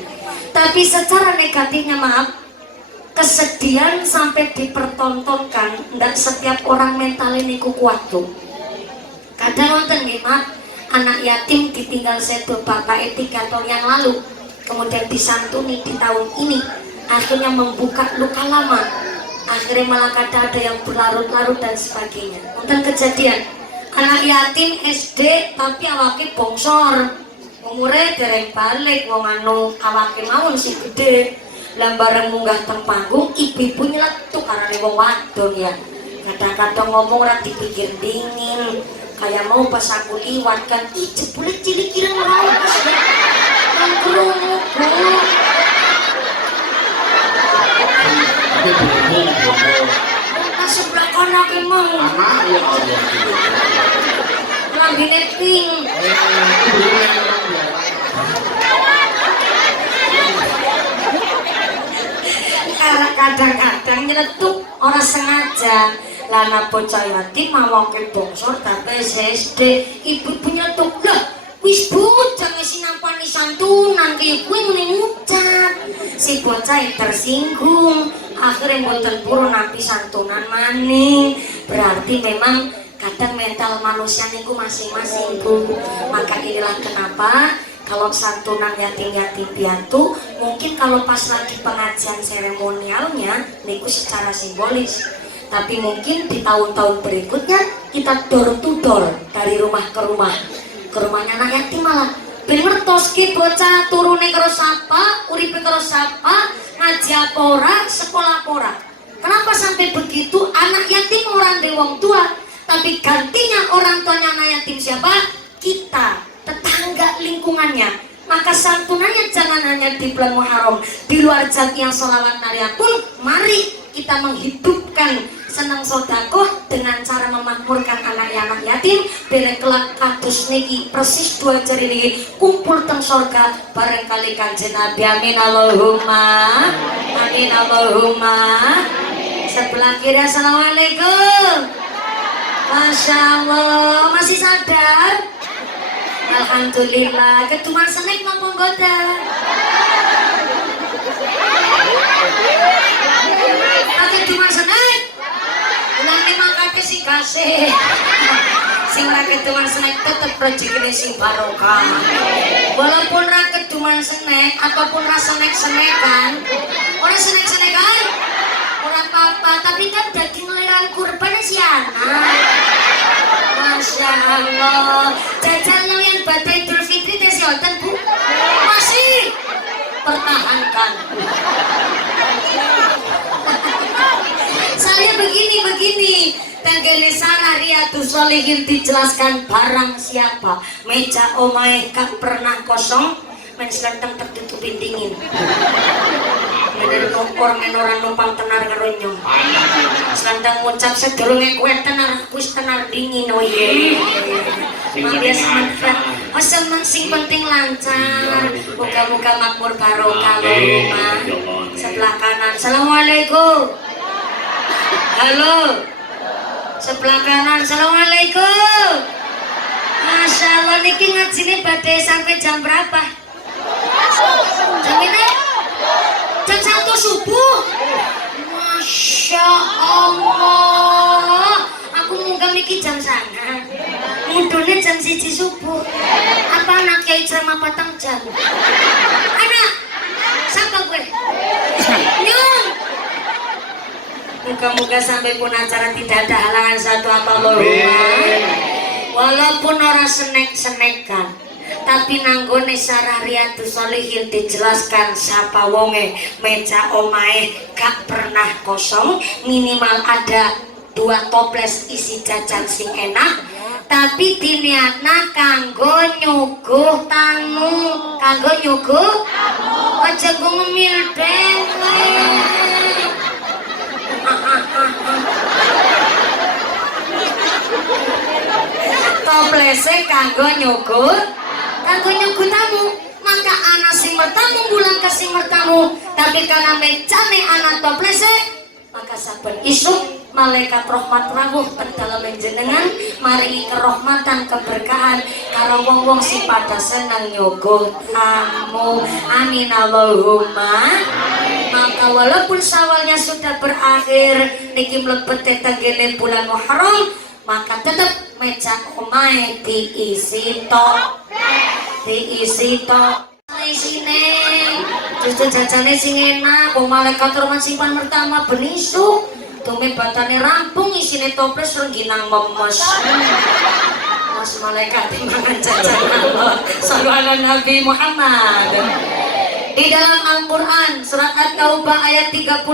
Tapi secara negatifnya maaf, kesedihan sampai dipertontonkan. Ndak setiap orang mental ini kuat tuh. Kadang nonton nih maaf, anak yatim ditinggal sedo bapak 3 tahun yang lalu, kemudian disantuni di tahun ini. akhirnya membuka luka lama, akhirnya malah ada yang berlarut-larut dan sebagainya. Untuk kejadian anak yatim SD tapi awake bongsor, umure dereng balik, wong anu awake mawon sing gede. Lah bareng munggah teng panggung, ibu-ibu nyeletuk karena wong wadon ya. Kadang-kadang ngomong ora dipikir dingin, kayak mau pas aku liwat kan, ih jebule cilik kirang raos. Kan krungu. Masuk belakang aku emang. Lambine pink. Kadang-kadang nyeletuk orang sengaja. Lana bocah yatim mawake bongsor tapi SD ibu punya tuh lah wis bocah ngisi nampani santunan kayak gue ngucap si bocah tersinggung akhirnya mboten purun nampi santunan maning berarti memang kadang mental manusia niku masing-masing Bu. Maka inilah kenapa kalau santunan yatim-yatim piatu mungkin kalau pas lagi pengajian seremonialnya niku secara simbolis, tapi mungkin di tahun-tahun berikutnya kita door to door dari rumah ke rumahnya anak yatim malah ben ngertos ki bocah turune karo sapa, uripe karo sapa, ngaji apa ora, sekolah apa ora. Kenapa sampai begitu? Anak yatim orang de wong tua, tapi gantinya orang tuanya anak yatim siapa? Kita, tetangga lingkungannya. Maka santunannya jangan hanya di bulan Muharram, di luar jam yang sholawat nariyatun, mari kita menghidupkan senang sodakoh dengan cara memakmurkan anak yatim biar kelak kados niki persis 2 jari niki kumpul teng sorga bareng kali Kanjeng Nabi. Amin Allahumma amin Allahumma. Sebelah kiri assalamualaikum. Masya Allah masih sadar. Alhamdulillah ketuman senek mampu goda. Pakai cuma senek nanti makanya si kasih sing rakyat cuma senek tetap rezeki sing barokah walaupun rakyat cuma senek ataupun rasa senek-senekan orang senek-senekan orang apa-apa tapi kan daging leran kurban si anak. Masya Allah jajan yang badai Idul Fitri tesi oten Bu masih pertahankan. Saya begini tanggane Sarah Riyadhus Shalihin dijelaskan barang siapa meja omahe kak pernah kosong men selenteng tertutupin dingin bener numpur men ora numpang tenar karo nyong selenteng ngucap sedurunge kowe tenar wis tenar dingin oh ye mangga semangat oh sing penting lancar muga-muga makmur barokah rumah. Sebelah kanan assalamualaikum. Halo. Sebelah kanan assalamualaikum. Masya Allah niki ngajine badhe sampai jam berapa? Jam ini? Jam 1 subuh. Masya Allah. Aku muga niki jam sana. Mudune jam 1 subuh. Apa anak kiai ceramah 4 jam? Anak. Siapa gue? Nyong. Muka-muka sampai pun acara tidak ada halangan satu apa walaupun orang senek-senekan tapi nanggone Sarah Riyadhus Shalihin dijelaskan siapa wonge meja omae gak pernah kosong minimal ada 2 toples isi jajan sing enak tapi diniatna kanggo nyuguh tamu kanggo nyuguh aja gue ngemil toplese kanggo nyuguh tamu maka anak sing bertamu bulan ke sing bertamu tapi karena mecane anak toplese maka saben isuk malaikat rahmat rawuh teng dalem jenengan maringi kerahmatan keberkahan karo wong-wong sing pada seneng nyuguh tamu. Amin Allahumma. Maka walaupun Syawalnya sudah berakhir niki mlebet tenggene bulan Muharram maka tetap meja omahe diisi tok isine. Justru jajane sing enak, wong malaikat rumah simpan pertama benisu. Tume batane rampung isine toples rengginang memes. Mas malaikat mangan jajanan Allah. Sallallahu ala Nabi Muhammad. Di dalam Al-Quran surat At-Taubah ayat 36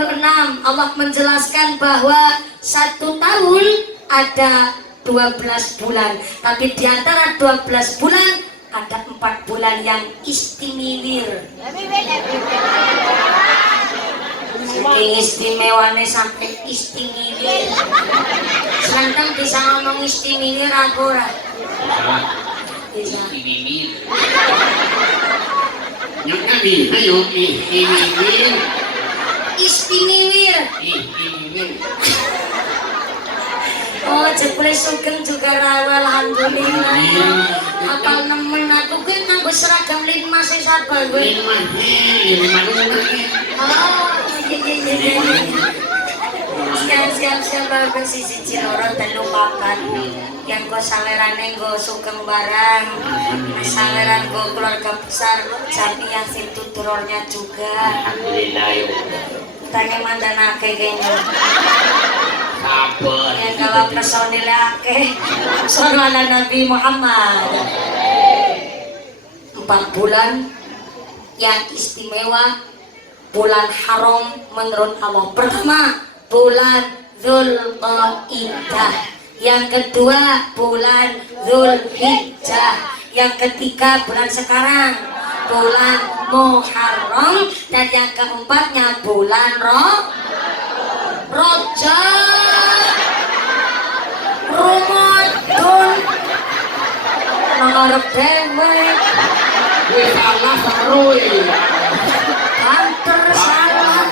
Allah menjelaskan bahwa 1 tahun ada 12 bulan, tapi di antara 12 bulan ada 4 bulan yang istimewa. Saking istimewanya sampai istimewa. Sedangkan bisa ngomong istimewa aku ora. Bisa. Yang kami, ayo Istimewa. Oh, jebule sugeng juga rawa, alhamdulillah. Apal nemen aku kuwi nganggo seragam lima sing sabar gue. Oh, siap bagus sisi ciloro telu papat. Yang go salerane go sugeng barang. Saleran go keluarga besar, jadi yang situ turunnya juga. Alhamdulillah. Tanya mandanake kayaknya. Sabar. Yang gawa personil akeh. Sallallahu Nabi Muhammad. 4 bulan yang istimewa, bulan haram menurut Allah. Pertama, bulan Dzulqa'dah. Yang kedua, bulan Dzulhijjah. Yang ketiga, bulan sekarang, bulan Muharram. Dan yang keempatnya, bulan Ramadan. Ngarep dewe. Wis salah saruy. Banter salah.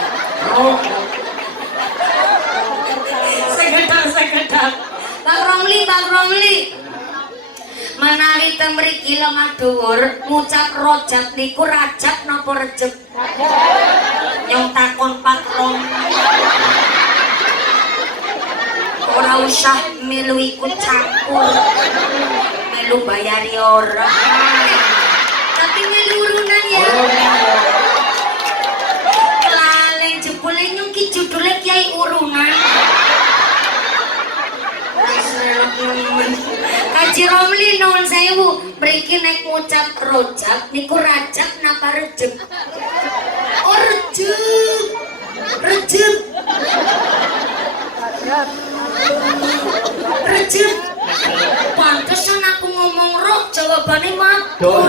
Sekedar. Bang Romli. Menawi teng mriki lemah dhuwur ngucap rojab niku rajab napa rejeb? Nyong takon Pak Rom. Ora usah melu ikut campur. Melu bayari ora. Tapi melu urunan ya. Kelalen jebule nyong ki judule Kiai Urunan. Kaji Romli nuwun sewu, mriki nek ngucap rojab niku rajab napa rejeb? Oh rejeb. Pantesan aku ngomong roh jawabane mabur.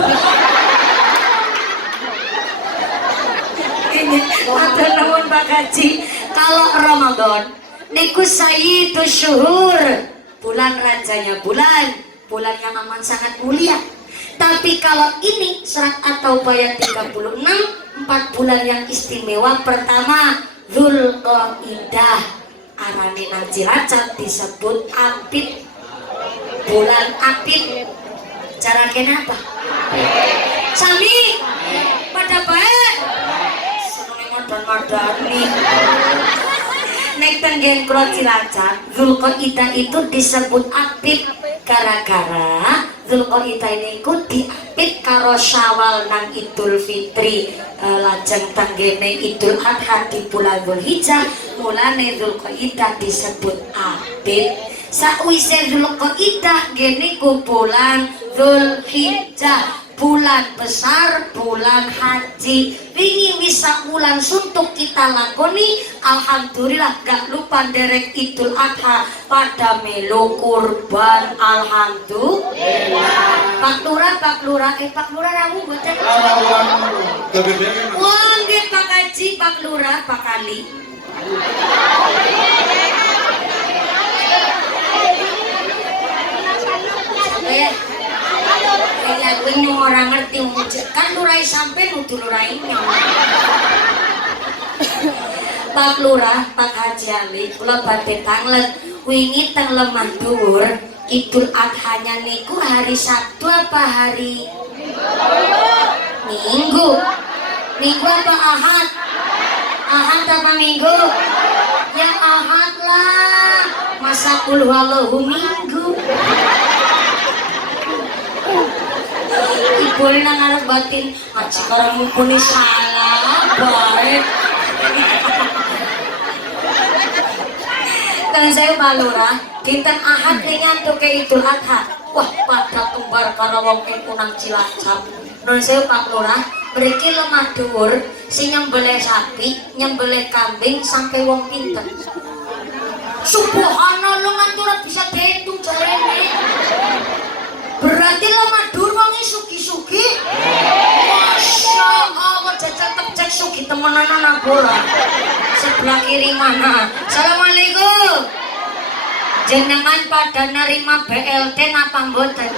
Ini matur nuwun Pak Haji. Kalau Ramadan niku sayyidus syuhur, bulan rajanya bulan yang aman sangat mulia. Tapi kalau ini surat At-Taubah ayat 36, 4 bulan yang istimewa. Pertama, Dzulqa'dah. Arane nang Cilacap disebut Apit. Bulan Apit. Cara kenapa? Sami pada baik. Seneng modon-modoni. Nek tenggen kula Cilacap, Dzulqa'dah itu disebut Apit gara-gara Dzulqa'dah ini ku diapit karo Syawal nang Idul Fitri, lajeng tenggene Idul Adha di bulan Dzulhijjah, mulane Dzulqa'dah disebut Apit. Sakwise Dzulqa'dah gene ku bulan Dzulhijjah, bulan besar, bulan haji. Wingi wisa bulan suntuk kita lakoni, alhamdulillah gak lupa derek Idul Adha pada melu kurban, alhamdulillah. Pak Lurah ramu boten. Wah nggih Pak Haji, Pak Lurah, Pak Kali. Gue nyung orang ngerti kan lurai sampai nutu lurai Pak Lurah, Pak Haji Ali, kula badhe tanglet wingi teng lemah dhuwur Idul Adhanya niku hari Sabtu apa hari Minggu? Minggu apa Ahad? Ahad apa Minggu? Ya Ahad lah. Masa qul huwallahu Minggu. boleh nang ngarep batin ngaji karo mumpuni salah baik. Kan saya Pak Lurah dinten Ahad nyantuk ke Idul Adha. Wah, pada tumbar karo wong kunang Cilacap. Nun saya Pak Lurah mriki lemah dhuwur sing nyembelih sapi, nyembelih kambing sampai wong pinten. Subhanallah nganti ora bisa diitung jarene. Berarti lemah dhuwur wonge sugi-sugi. Masya Allah jajal cek sugi temenan anak bola. Sebelah kiri mana? Assalamualaikum. Jenengan pada nerima BLT napa mboten?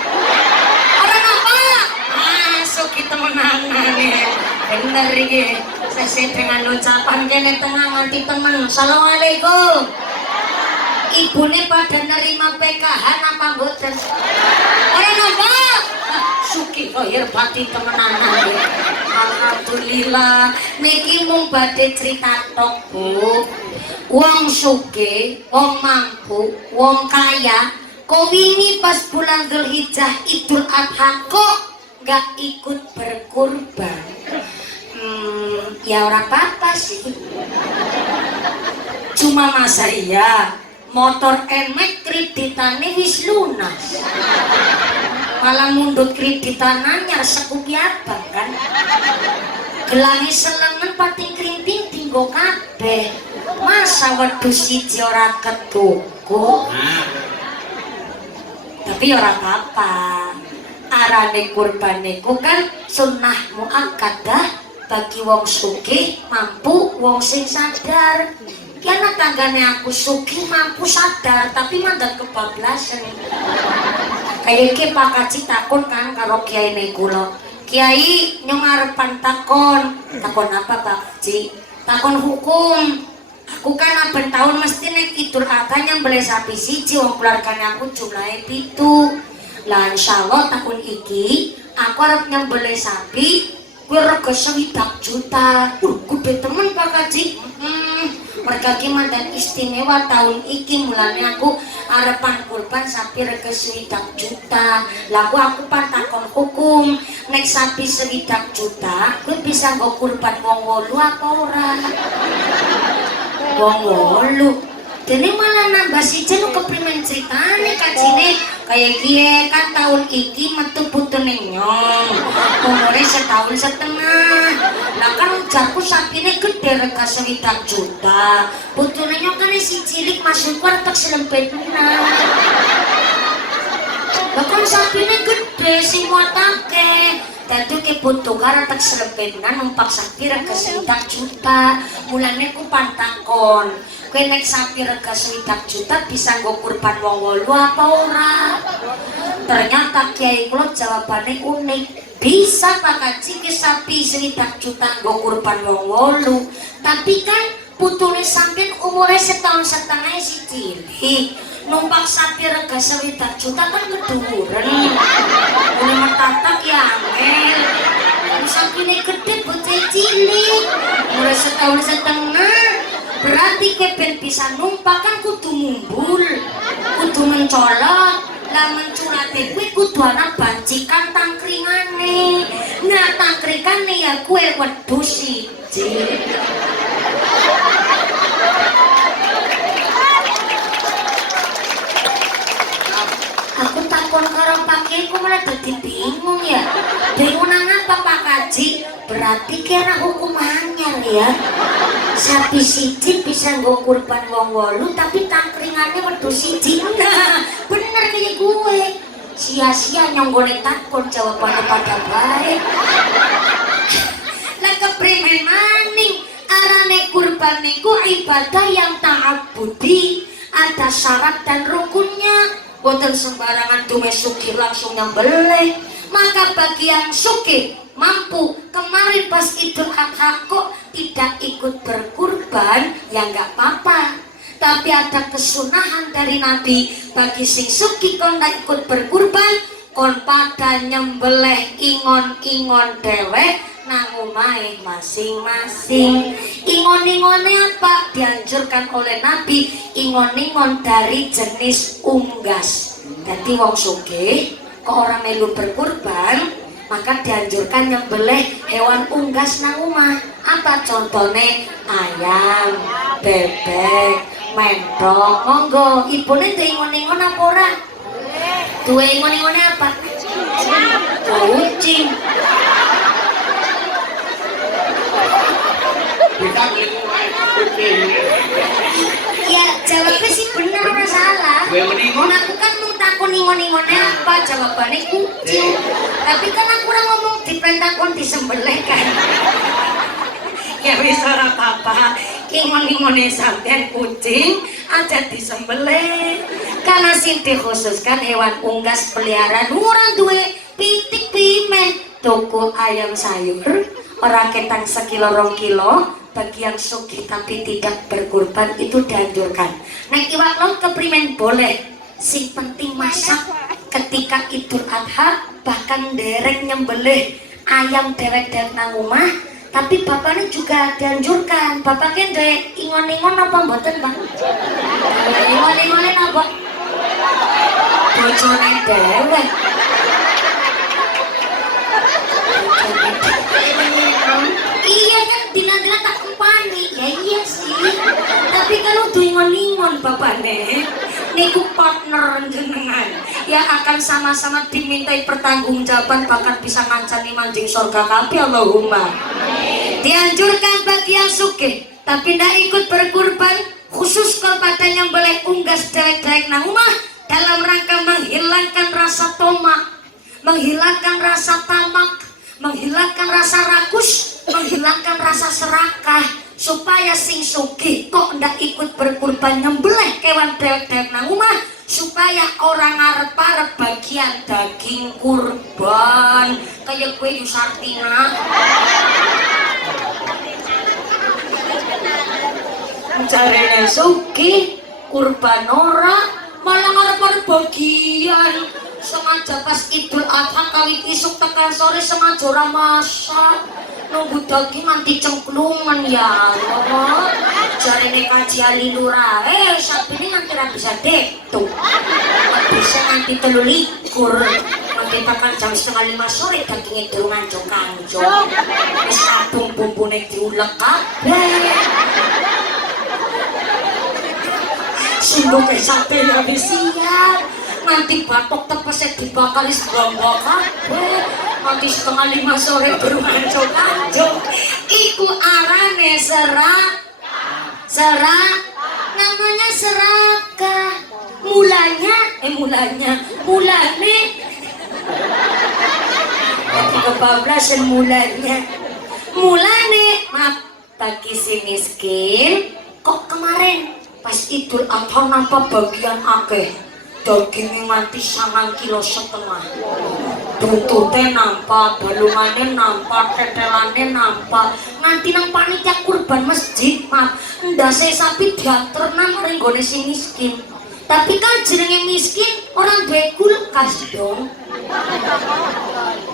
Ora napa? Sugi temenan nih. Bener iki. Sesuai dengan ucapan kene tengah nganti temen. Assalamualaikum. Ibune pada nerima PKH napa mboten? Ora napa? Suki lahir batin temenan nih. Alhamdulillah. Niki mung badhe crita tok, Bu. Wong sugih, wong mampu, wong kaya, kok wingi pas bulan Dzulhijjah Idul Adha kok gak ikut berkurban. Ya ora apa-apa sih. Cuma masa iya motor emek kreditane wis lunas. Malah mundut kreditan anyar sekupi abang kan. Gelangi selengen pating krinting tinggo kabeh. Masa wedhus siji ora ketuku. Tapi ora apa-apa. Arane kurban niku kan sunnah muakkadah bagi wong sugih, mampu, wong sing sadar. Kiana tanggane aku sugih, mampu, sadar, tapi mandat kebablasan. Kayak iki Pak Kaji takon kan karo Kiai kula. Kiai nyong arepan takon. Takon apa Pak Kaji? Takon hukum. Aku kan aben tahun mesti nek Idul Adha nyembelih sapi siji wong keluargane aku jumlahe 7. Lah insyaallah tahun iki aku arep nyembelih sapi kuwi rega 20 juta. Gede temen Pak Kaji. Mereka ki mandan istimewa tahun iki mulane aku arepan kurban sapi rega 20 juta. Lah aku takon hukum nek sapi 20 juta kuwi bisa nggo kurban wong 8 apa ora? Wong 8. Dene malah nambah siji lu keprimen critane kajine kaya kiye kan tahun iki metu putune nyong. Umure setahun setengah. Lah kan ujarku sapine gede rega 20 juta. Putune nyong kan si cilik masuk warteg selempetna. Lah kan sapine gede sing muatake. Dadi ke putu karo tek selepenan numpak sapi rega 20 juta. Mulane ku pantakon. Kowe nek sapi rega 20 juta bisa nggo kurban wong 8 apa ora? Ternyata Kiai kula jawabane unik. Bisa Pak Kaji ke sapi 20 juta nggo kurban wong 8. Tapi kan putune sampean umure setahun setengah si cilik. Numpak sapi rega 20 juta kan keduren. Mulai mentatak ya angel. Sapine gede bocah cilik. Mulai setahun setengah. Berarti kepen bisa numpak kan kudu mumbul. Kudu mencolot. Lah menculate kuwi kudu ana bancikan tangkringane. Nah tangkringane ya kue wedhus siji. Aku takon karo Pak Kiai ku malah dadi bingung ya. Bingung nang apa Pak Kaji? Berarti kira hukum anyar ya. Sapi siji bisa nggo kurban wong 8 tapi tangkringane wedhus siji. Nah, bener kaya gue. Sia-sia nyonggone takon jawabane pada baik. Lah keprimen maning arane kurban niku ibadah yang ta'abbudi, ada syarat dan rukunnya. Boten sembarangan dume sugih langsung nyembelih. Maka bagi yang sugih mampu kemarin pas Idul Adha kok tidak ikut berkurban ya nggak apa-apa. Tapi ada kesunahan dari Nabi bagi sing sugih kon ndak ikut berkurban kon pada nyembelih ingon-ingon dewek nang omahe masing-masing. Ingon-ingone apa? Dianjurkan oleh Nabi ingon-ingon dari jenis unggas. Jadi wong sugih kok orang melu berkurban maka dianjurkan nyembelih hewan unggas nang omah. Apa contohnya? Ayam, bebek, mentok. Monggo ibune duwe ingon-ingon apa ora? Duwe ingon-ingone apa? Kucing. Kita beli kucing. Ya jawabnya sih bener ora salah. Aku kan mau takon ingon-ingone apa, jawabannya kucing. Tapi kan aku ora ngomong diperintah kon disembelih kan. Ya wis ora apa-apa. Ingon-ingone sampean kucing aja disembelih. Karena sing dikhususkan hewan unggas peliharaan ora duwe pitik pimen. Tuku ayam sayur ora ketang sekilo 2 kilo. Bagi yang sugih tapi tidak berkurban itu dianjurkan. Nek iwak laut keprimen boleh, sing penting masak ketika Idul Adha, bahkan derek nyembelih ayam dewek-dewek nang omah. Tapi bapaknya juga dianjurkan. Bapaknya ndek ingon-ingon apa mboten, Bang? Ingon-ingone apa? Bojone dewek. Iya kan, dina-dina tak kempani. Ya iya sih. Tapi kalau tuh ingon-ingon bapaknya, niku partner jenengan ya akan sama-sama dimintai pertanggungjawaban, bahkan bisa ngancani manjing surga kabeh. Allahumma. Dianjurkan bagi yang sugih tapi tidak ikut berkurban, khusus kepada yang boleh unggas dewek-dewek nang omah dalam rangka menghilangkan rasa tomak, menghilangkan rasa tamak, menghilangkan rasa rakus, menghilangkan rasa serakah, supaya sing sugih kok ndak ikut berkurban nyembelih kewan dewek-dewek nang omah, supaya orang ngarep-arep bagian daging kurban kayak kue Yusartina. Carane sugih kurban ora, malah ngarep-arep bagian. Sengaja pas Idul Adha kawit isuk tekan sore sengaja ora masak, nunggu daging nanti cengklungan. Ya Allah, jarene kaji ali lurae sapine nganti ra bisa dektu, bisa nanti 23 nanti tekan jam 4:30 sore dagingnya durung anjo-kanjo, wis kabung bumbune diulek kabeh. Sungguh ke sate habis siap, nanti batok tepesnya dibakar sebongkok kabeh, nanti 4:30 sore baru anjo-anjo. Iku arane serak, namanya serakah. Mulane kebablasan mulane maaf bagi si miskin. Kok kemarin pas Idul Adha nampak bagian akeh, dagingnya nganti 9,5 kilo, bututnya nampak, balungannya nampak, tetelannya nampak, nganti nang panitia kurban masjid maaf ndase sapi diantar nang renggone si miskin. Tapi kan jenenge miskin orang duwe kulkas dong,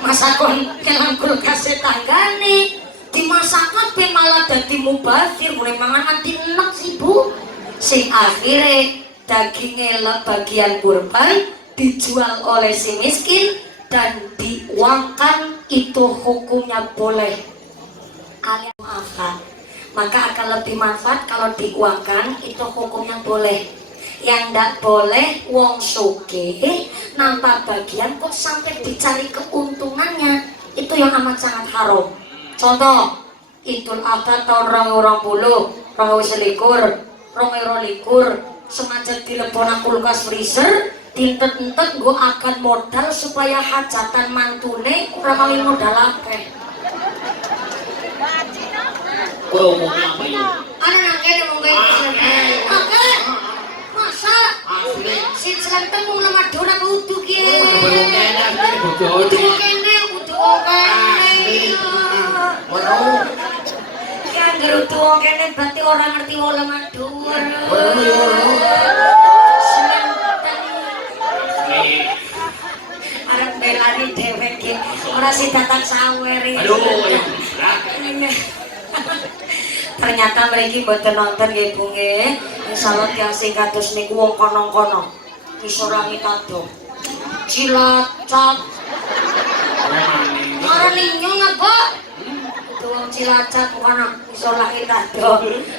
masa kon kelang kulkas tanggane dimasak kabeh malah dadi mubazir, mulai mangan nanti enak sih Bu. Sing akhirnya dagingnya bagian kurban dijual oleh si miskin dan diuangkan, itu hukumnya boleh alias maafkan. Maka akan lebih manfaat kalau diuangkan, itu hukumnya boleh. Yang ndak boleh wong sugih nampak bagian kok sampai dicari keuntungannya, itu yang amat sangat haram. Contoh Idul Adha tahun 2020, 2021, sengaja dilebona kulkas freezer, dintet-entet gue akan modal supaya hajatan mantune ora kali modal akeh. Ngomong apa ya? Anak kene mau gawe oke. Masa si celenteng mau nama dora kudu ki. Kudu kene. Ya gerutu kene berarti orang ngerti wong lemadur. Arep belani dhewek iki ora sidatan sawer iki. Aduh, ternyata mereka mboten nonton nggih Bu nggih. Insyaallah tiyang sing kados niku wong kono-kono wis ora mitado. Cilacap. ninyo ngapa? Tuang Cilacap bukan isolah kita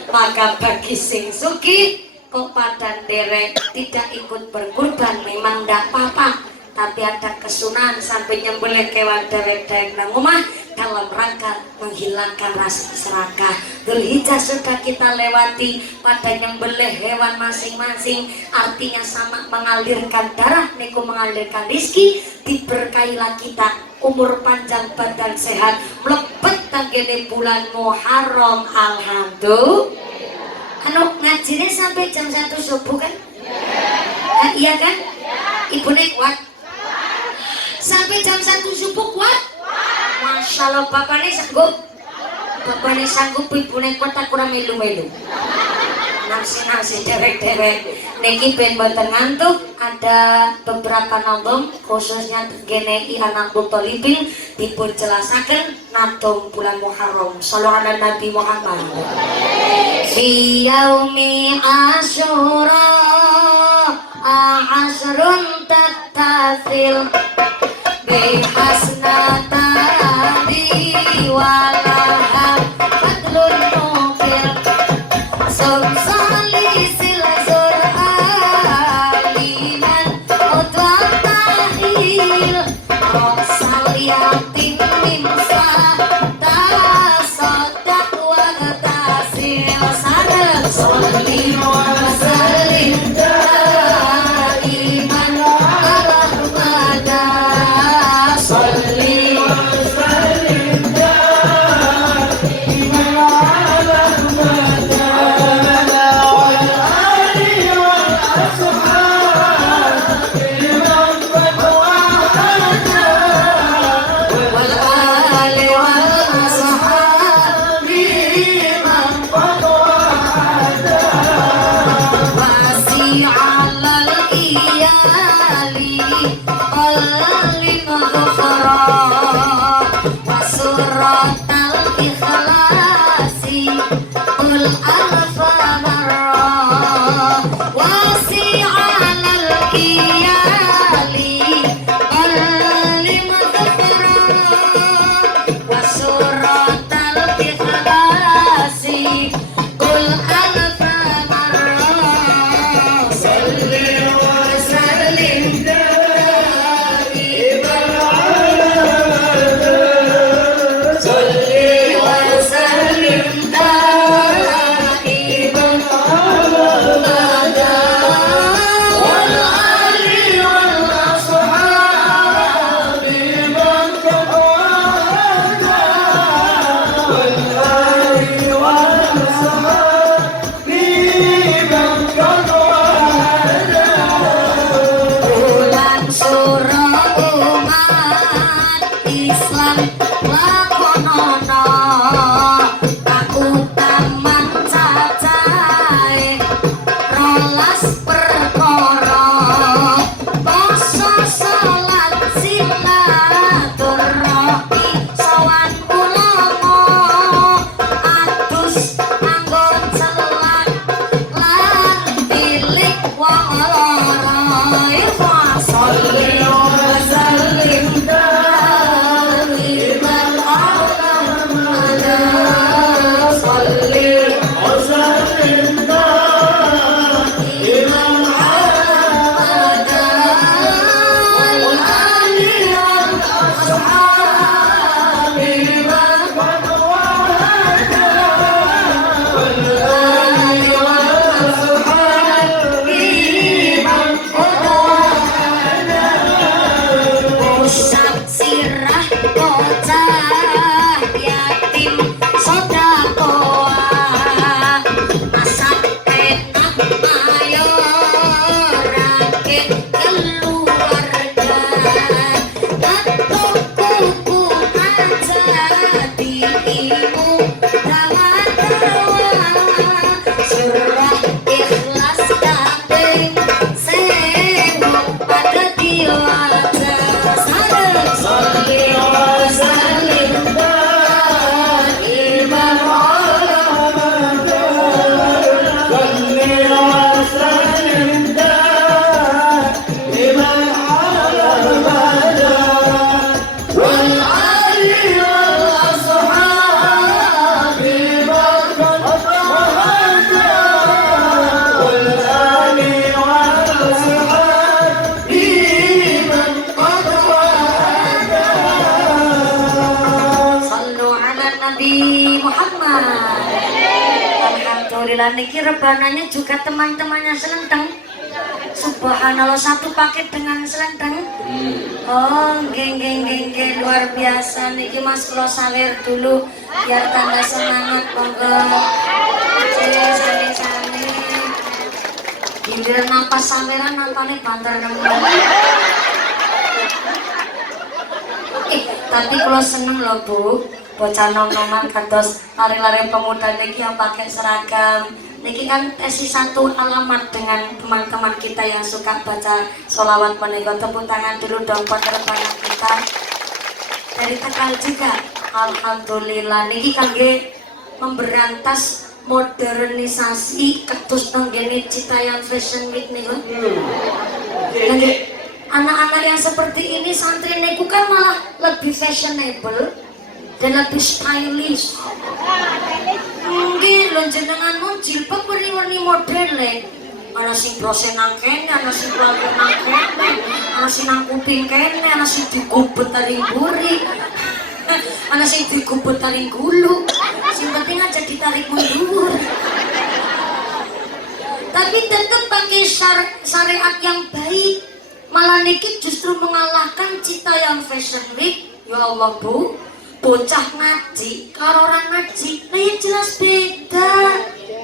maka bagi sing suki kok padan derek tidak ikut berkurban memang ndak apa-apa, tapi ada kesunahan sampai nyembelih kewan derek-derek nang rumah dalam rangka menghilangkan rasa serakah. Dzulhijjah sudah kita lewati, pada nyembelih hewan masing-masing artinya sama mengalirkan darah niku mengalirkan rizki, diberkailah kita umur panjang badan sehat mlebet tanggene bulan Muharram. Alhamdulillah. Anu ngajinya sampai jam 1 subuh kan? Iya kan? Ibu kuat? Sampai jam 1 subuh kuat? Masya Allah, bapaknya sanggup? Bapaknya sanggup, ibunya kuat tak kurang melu-melu. Nasi derek-derek niki ben boten ngantuk. Ada beberapa nonton khususnya GNI anak Thalibin dipun jelasaken natung bulan Muharram. Shallallahu ala Nabi Muhammad. Fi yaumi Asyura asrun tattasil bi hasnatani walaha fadlun mufir subsali silazur aliman utwat tahil roksaliyatin mimsa tasodak wa tasil sadar sholli wa sallim daiman ala Muhammad sholli wa sallim Nabi Muhammad. Alhamdulillah niki rebananya juga teman-temannya selentang. Subhanallah, satu paket dengan selentang. Oh, geng luar biasa niki Mas, kula sawer dulu biar tambah semangat monggo. Sane-sane. Giliran napas saweran nampane banter nemen. Tapi kalau seneng loh Bu, bocah nom-noman kados lari-lari pemuda niki yang pakai seragam. Niki kan isi satu alamat dengan teman-teman kita yang suka baca sholawat menika. Tepuk tangan dulu dong buat rekan kita dari Tegal juga. Alhamdulillah niki kangge memberantas modernisasi ketus nenggene Citayam Fashion Week niku. Anak-anak yang seperti ini santri niku kan malah lebih fashionable dan lebih stylish. Mungkin lo jenengan mau jilbab warni-warni modern, ana sing brose nang kene, ana sing pelaku nang kene, ana sing nang kuping kene, ana sing digubet taring buri, ana sing digubet taring gulu, sing penting aja ditarik mundur. Tapi tetap pakai syariat yang baik. Malah niki justru mengalahkan Citayam Fashion Week. Ya Allah Bu, bocah ngaji karo orang ngaji, nah ya jelas beda.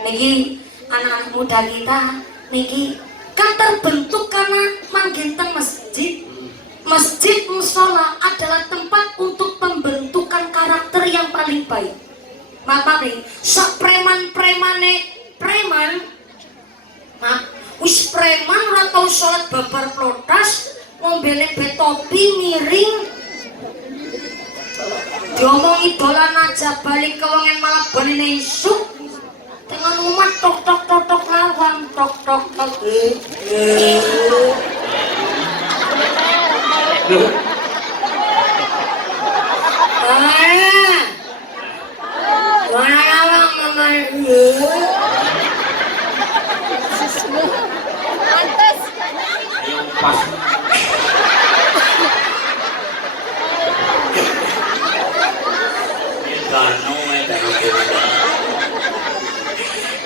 Niki anak-anak muda kita niki kan terbentuk karena manggen teng masjid. Masjid musola adalah tempat untuk pembentukan karakter yang paling baik. Maka nih, sak preman-premane preman, wis preman ora tau salat babar plotas, ngombene betopi miring. Diomongi dolan aja balik ke wong malah balene isuk. Dengan umat tok lawang tok. Mana lawang mama. Pas.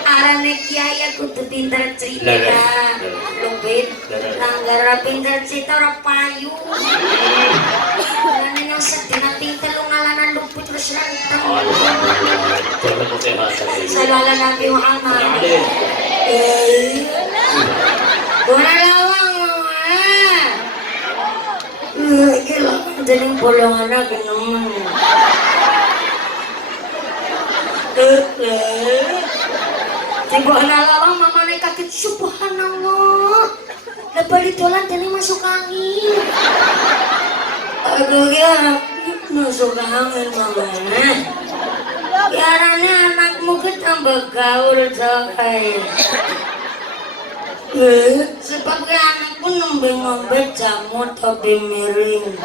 Arane kiai kudu pinter cerita. Lupit, tanggara pinter cerita ora payu. Arane yang sedina pinter lu ngalanan luput terus ranteng. Sallallahu Nabi Muhammad. Bona lawang. Iki lho jadi bolongan lagi nemen. Tiba lawang mamane kaget subhanallah. Lebali dolan dene masuk angin. Aduh ya, masuk angin mamane. Biarane anakmu tambah gaul coy. Sebab anakku ngombe jamu topi miring.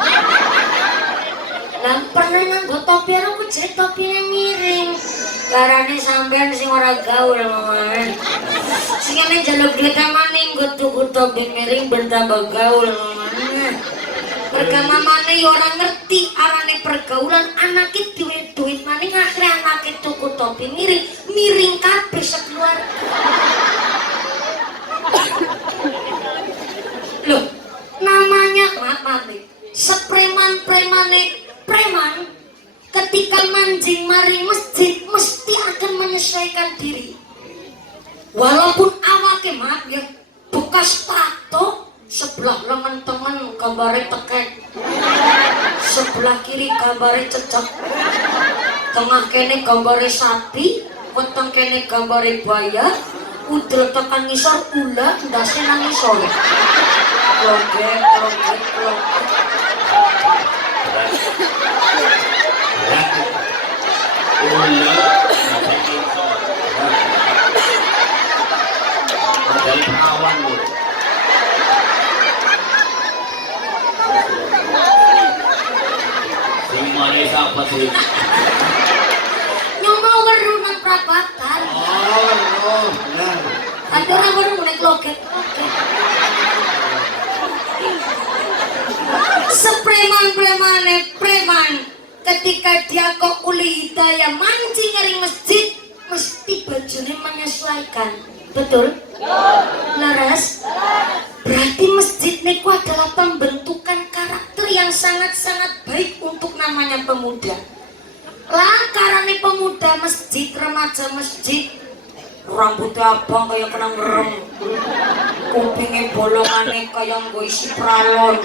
Lah pernah nganggo topi aku jadi topine miring. Karane sampean sing ora gaul mamae. Sing ane njaluk duit maning nggo tuku topi miring ben tambah gaul mamae. Merga mamane ya ora ngerti arane pergaulan, anake duit maning akhire anake tuku topi miring kabeh sekeluarga. Loh, namanya maaf nih, preman ketika mancing maring masjid mesti akan menyesuaikan diri. Walaupun awake maaf ya, bekas tato sebelah lengan temen gambare tekek, sebelah kiri gambare cecek, tengah kene gambare sapi, weteng kene gambare buaya. Udra tekan ngisor ula ndase nang ngisor. Klogek. Ula dari awan lu. Gimana siapa sih? Nyoba werunan prabatan. Oh, benar. Ada orang baru naik loket. Sepreman ketika dia kok kuliah hidayah mancing nyari masjid, mesti bajunya menyesuaikan. Betul? Laras? Berarti masjid niku adalah pembentukan karakter yang sangat-sangat baik untuk namanya pemuda. Lah karena pemuda masjid, remaja masjid, rambutnya abang kayak kena ngerem, kupingnya bolongannya kayak nggo isi pralon.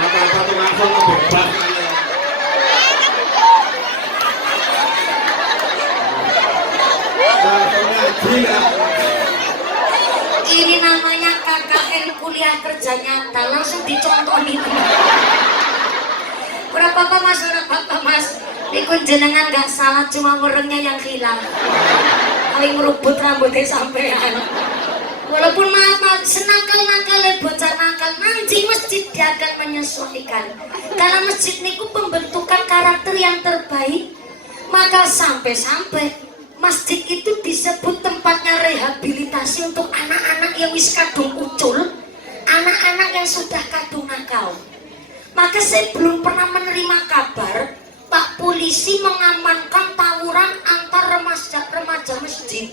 Apa-apa tuh langsung ngebebas. Ini namanya KKN kuliah kerja nyata, langsung dicontohin. Berapa apa mas, berapa mas? Ikut jenengan gak salah, cuma merengnya yang hilang. Paling merubut rambutnya sampean. Walaupun maaf, senakal-nakal bocah nakal mancing masjid dia akan menyesuaikan. Karena masjid niku pembentukan karakter yang terbaik, maka sampai-sampai masjid itu disebut tempatnya rehabilitasi untuk anak-anak yang wis kadung ucul, anak-anak yang sudah kadung nakal. Maka saya belum pernah menerima kabar Pak polisi mengamankan tawuran antar remaja masjid.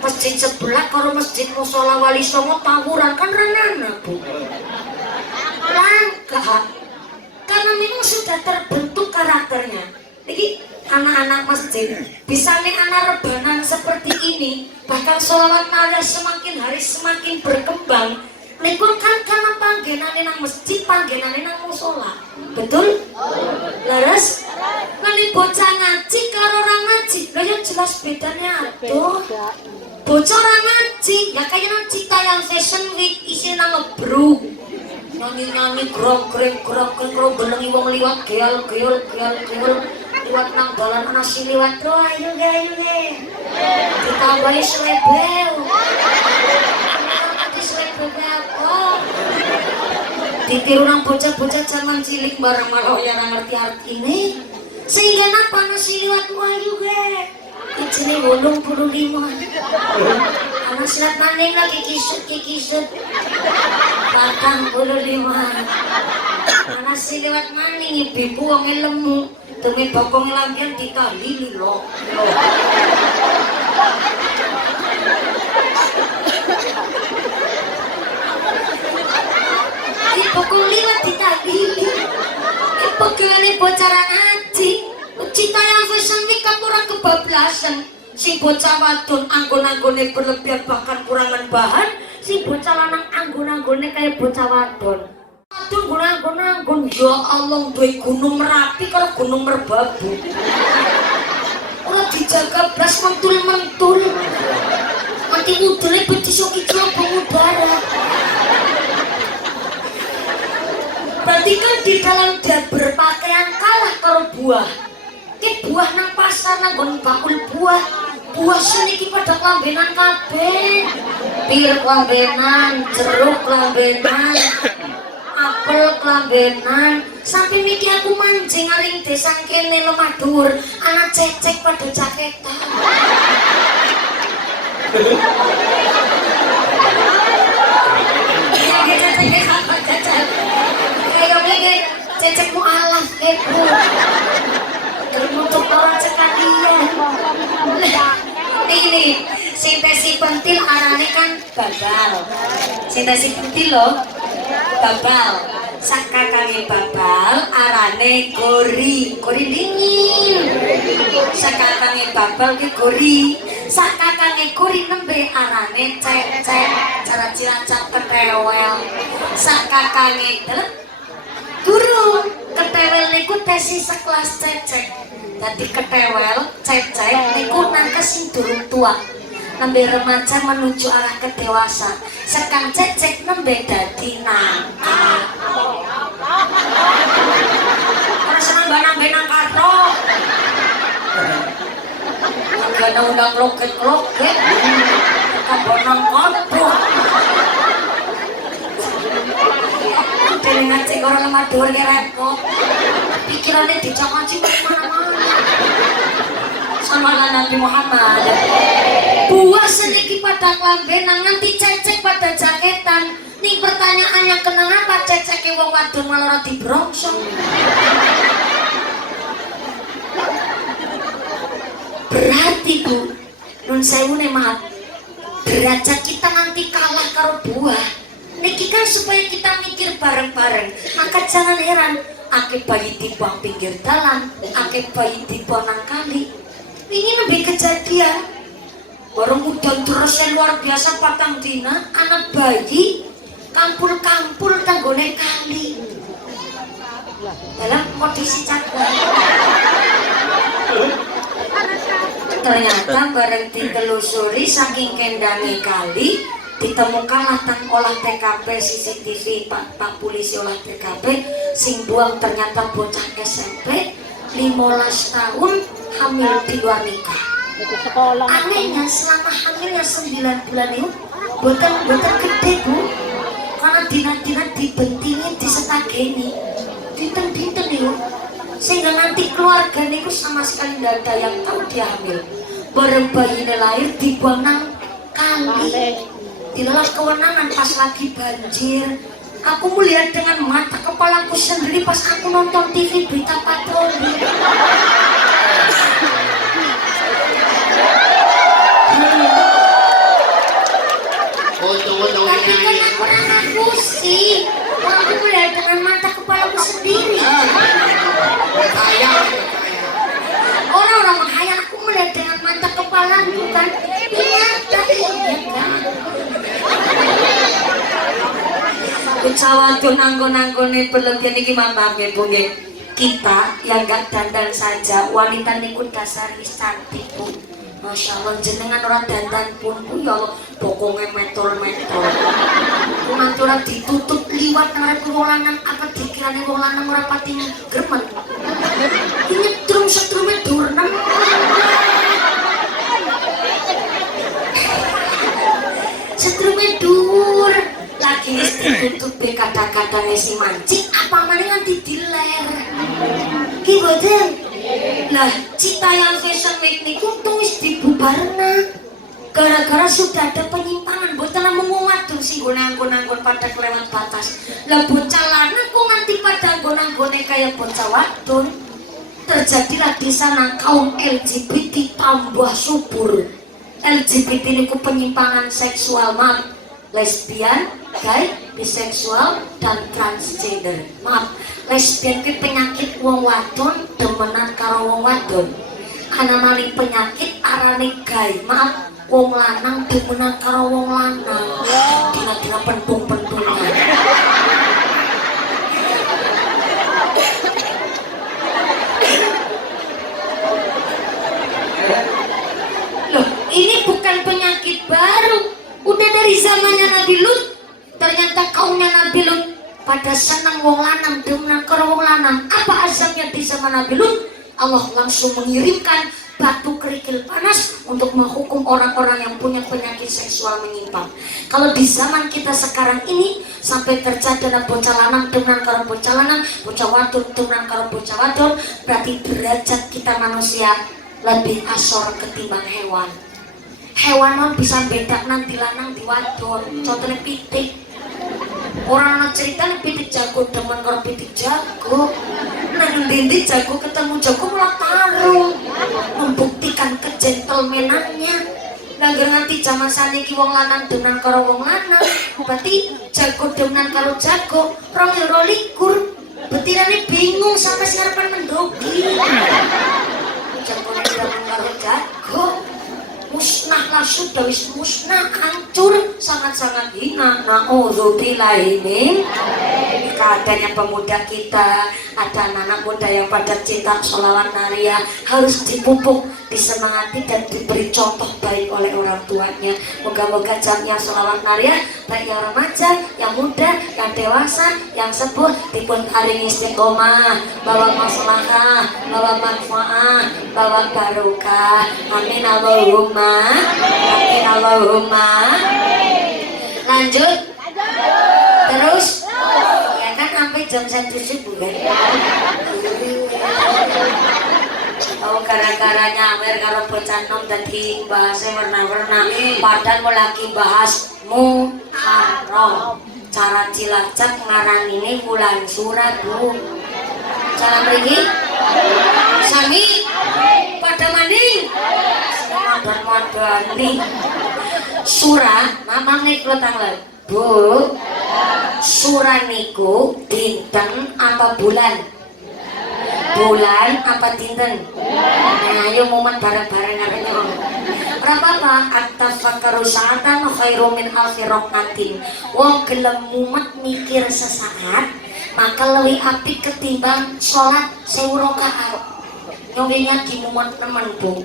Masjid sebelah kalau masjid Musola Wali Songo tawuran kan renana bu. Langka. Karena memang sudah terbentuk karakternya. Jadi anak-anak masjid bisa nih anak rebanan seperti ini, bahkan sholawat maria semakin hari semakin berkembang. Nikun kan karena panggenane nang masjid, panggenane nang musola. Betul? Laras? Nanti bocah ngaji karo orang ngaji, lah ya jelas bedanya aduh. Bocah orang ngaji, ya kayak nang Cita yang Fashion Week isi nang ngebruk. Nyanyi-nyanyi grong belengi wong liwat geol liwat nang dalan ana si liwat lo ayo ge ditambahi selebel ditiru nang bocah-bocah zaman cilik bareng malah ya ngerti artine sehingga napa nasi liwat ayo ge ijine 85 anak silat maning lagi kikisut 45 anak si liwat maning ibu wong lemu demi bokong lampian ditalili loh. Ini bokong liwat ditalili. Ini bokongane bocaran ngaji. Cita yang Fashion Week kan kurang kebablasan. Si bocah wadon anggon-anggone berlebihan bahkan kurangan bahan. Si bocah lanang anggon-anggone kayak bocah wadon. Aduh gunung-gunung ya Allah duwe gunung Merapi kalau gunung Merbabu ora dijaga blas mentul-mentul nanti udune bedisoki celobong udara berarti kan di dalam dia berpakaian kalah karo buah ki buah nang pasar nang nggon bakul buah seniki pada kelambenan kabeh pir kelambenan jeruk kelambenan apel kelambenan sampai miki aku mancing ngaring desa kene lemah dhuwur anak cecek pada jaketan cecekmu alas kepo termutuk orang sekalian ini sintesi pentil arane kan babal sintesi pentil loh babal sakakange babal arane gori dingin sakakange babal ke gori sakakange gori nembe arane cecek cara cilacap ketewel sakakange delep guru ketewel niku tesi sekelas cecek dadi ketewel cecek niku nangkes sing durung tua nembe remaja menuju arah kedewasa sekang cecek nembe dadi nangka ora seneng banang-banang karo agak undang loket-loket kabonang kopo dengan cek orang lemah dhuwur ki repot pikirannya dicok-cok mana-mana sama Nabi Muhammad. Buah seniki pada kelambenan nganti cecek pada jaketan. Nih pertanyaannya kenapa ceceke wong wadon malah ora dibrongsong? Berarti Bu, nun sewu nih maaf, derajat kita nanti kalah karo buah. Niki kan supaya kita mikir bareng-bareng. Maka jangan heran, ake bayi dibuang pinggir dalan, ake bayi dibuang nang kali. Ini lebih kejadian. Baru mudah terus yang luar biasa patang dina, anak bayi kampul-kampul tanggone kali. Dalam kondisi cakwa. Ternyata bareng ditelusuri saking kendangnya kali ditemukanlah tang olah TKP CCTV Pak Polisi olah TKP sing buang ternyata bocah SMP 15 tahun hamil di luar nikah. Anehnya selama hamilnya 9 bulan itu boten gede Bu, karena dina-dina dibentingin disetageni dinten-dinten itu sehingga nanti keluarga niku sama sekali tidak ada yang tahu dia hamil. Bareng bayinya lahir dibuang nang kali. Dilalah kewenangan pas lagi banjir. Aku melihat dengan mata kepalaku sendiri pas aku nonton TV berita patroli. Tapi kan aku anakku sih. Aku melihat dengan mata kepalaku sendiri. Orang-orang menghayal, aku melihat dengan mata kepalaku kan. Iya kan. Ucawan nanggo-nanggone berlebihan iki maaf ya Bu nggih. Kita yang gak dandan saja, wanita niku dasar cantik Bu. Masya Allah jenengan orang dandan pun Bu ya Allah pokoknya metol-metol. Nanti orang ditutup liwat ngarep wong lanang apa dikirane wong lanang ora pati gremen. Ini setrum-setrume durnem. Setrume dur. Lagi ditutup kata-katanya si mancing apa mana nanti diler. Ki boten. Lah, Citayam Fashion Week niku tulis dibubarna. Gara-gara sudah ada penyimpangan, boten mung wadon sing nggon-nggon pada kelewat batas. Lah bocah lanang kok nganti pada nggon-nggone kaya bocah wadon. Terjadilah di sana kaum LGBT tambah subur. LGBT niku penyimpangan seksual, maaf, lesbian, gay, biseksual, dan transgender. Maaf, lesbian itu penyakit wong wadon demenan karo wong wadon. Anamali penyakit arane gay, maaf, wong lanang demenan karo wong lanang. Dina-dina pentung-pentungan. Loh, ini bukan penyakit baru. Udah dari zamannya Nabi Lut. Ternyata kaumnya Nabi Lut pada senang wong lanang demenan karo wong lanang. Apa azabnya di zaman Nabi Lut? Allah langsung mengirimkan batu kerikil panas untuk menghukum orang-orang yang punya penyakit seksual menyimpang. Kalau di zaman kita sekarang ini sampai terjadi ada bocah lanang demenan karo bocah lanang, bocah wadon demenan karo bocah wadon, berarti derajat kita manusia lebih asor ketimbang hewan. Hewan bisa beda nanti lanang di wadon. Contohnya pitik. Orang cerita nih pitik jago demen karo pitik jago. Nang dindi jago ketemu jago malah tarung, membuktikan kegentlemanan-nya. Langgar nanti zaman saniki wong lanang demenan karo wong lanang, berarti jago demenan karo jago, 2022. Betirane bingung sampai sarapan mendoki. Jagone demenan karo jago. Musnahlah sudah wis musnah, hancur, sangat-sangat hina. Na'udzubillah ini keadaannya pemuda kita, ada anak-anak muda yang pada cinta sholawat nariyah harus dipupuk, disemangati dan diberi contoh baik oleh orang tuanya. Moga-moga jamnya sholawat nariyah baik yang remaja, yang muda, yang dewasa, yang sepuh dipun paringi istiqomah, bawa maslahah, bawa manfaat, bawa barokah. Amin Allahumma. Amin Allahumma. Lanjut. Terus. Ya kan sampai jam 1 subuh kan. Oh gara-gara nyawer karo bocah nom dadi bahasa warna-warna. Padahal mau lagi bahas Muharram. Cara Cilacap ngarang ini bulan surat Bu. Cara mriki? Sami pada maning. Madani. Surah namane kula tanglet. Bu. Surah niku dinten apa bulan? Bulan apa dinten? Nah, ayo momen bareng-bareng arene wong. Ora apa-apa, at-tafakkaru sa'atan khairum min alfi raqatin. Wong gelem mumet mikir sesaat, maka lebih apik ketimbang sholat 1000 rakaat. Nyong di mumet temen Bu.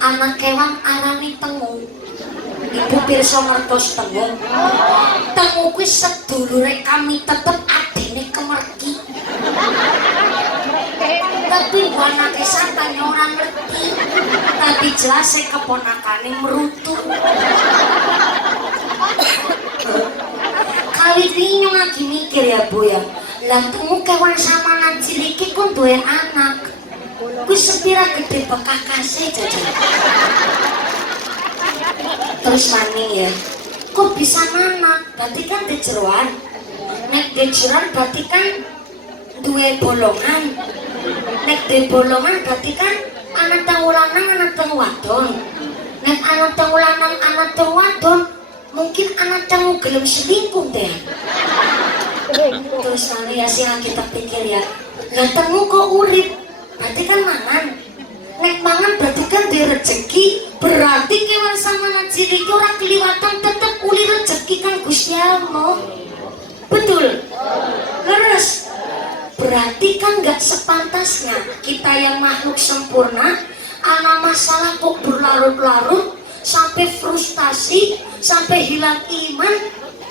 Anak kewan arani tengu. Ibu pirsa ngertos tengu. Tengu kuwi sedulure kami tetep adine kemerki. Tapi anake sampeyan ora ngerti. Tapi jelas keponakane merutu. Kali ini lagi mikir ya Bu ya. Lah tengu kewan samanan cilik iki ku duwe anak. Kuwi sepira gede bekakase jajan. Terus maning ya. Kok bisa nanak? Berarti kan di jeroan. Nek di jeroan berarti kan duwe bolongan. Nek di bolongan berarti kan anak tengu lanang, anak tengu wadon. Nek anak tengu lanang, anak tengu wadon, mungkin anak tengu gelem selingkuh deh. Terus kali ya sih kita pikir ya. Lah tengu kok urip? Berarti kan mangan. Nek mangan berarti kan di rezeki. Berarti kewan sama cilik ora keliwatan tetep uli rezeki kan Gusti Allah. Betul? Leres. Berarti kan gak sepantasnya kita yang makhluk sempurna ana masalah kok berlarut-larut sampai frustasi, sampai hilang iman.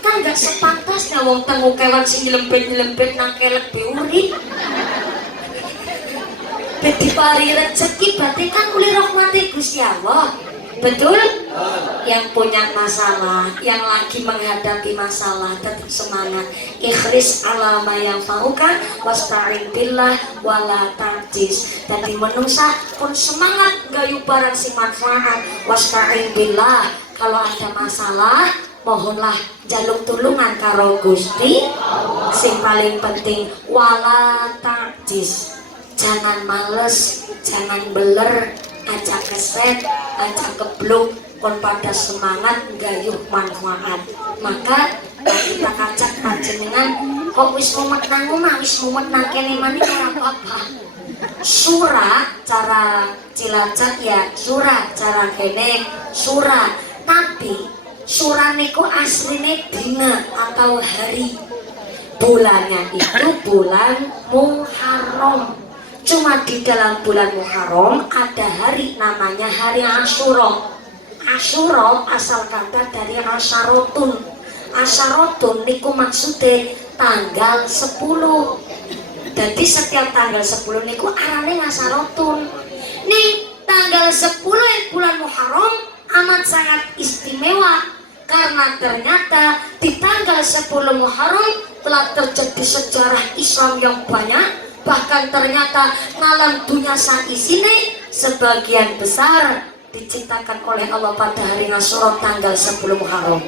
Kan gak sepantasnya wong tengu kewan sing nyelempet-nyelempet nang kelek beuri. Jadi pari rezeki berarti kan uli rahmati Gusti Allah. Betul? Yang punya masalah, yang lagi menghadapi masalah, tetap semangat. Ikhris alama yang fauka wasta'in billah wala ta'jiz. Jadi menungsa pun semangat gayu barang si manfaat wasta'in billah. Kalau ada masalah mohonlah jaluk tulungan karo Gusti. Sing paling penting wala ta'jiz. Jangan males, jangan beler, aja keset, aja keblok, kon pada semangat gayuh manfaat. Maka kita kacak panjenengan kok wis mumet nang omah, wis mumet nang kene mani ora apa-apa. Surah cara Cilacap ya, surah cara kene surah. Tapi surah niku asline dina atau hari. Bulannya itu bulan Muharram. Cuma di dalam bulan Muharram ada hari namanya hari Asyura. Asyura asal kata dari Asyarotun. Asyarotun niku maksudnya tanggal 10. Jadi setiap tanggal 10 niku arane Asyarotun. Nih tanggal 10 bulan Muharram amat sangat istimewa. Karena ternyata di tanggal 10 Muharram telah terjadi sejarah Islam yang banyak. Bahkan ternyata malam dunia saat isine sebagian besar diciptakan oleh Allah pada hari Asyura tanggal 10 Muharram.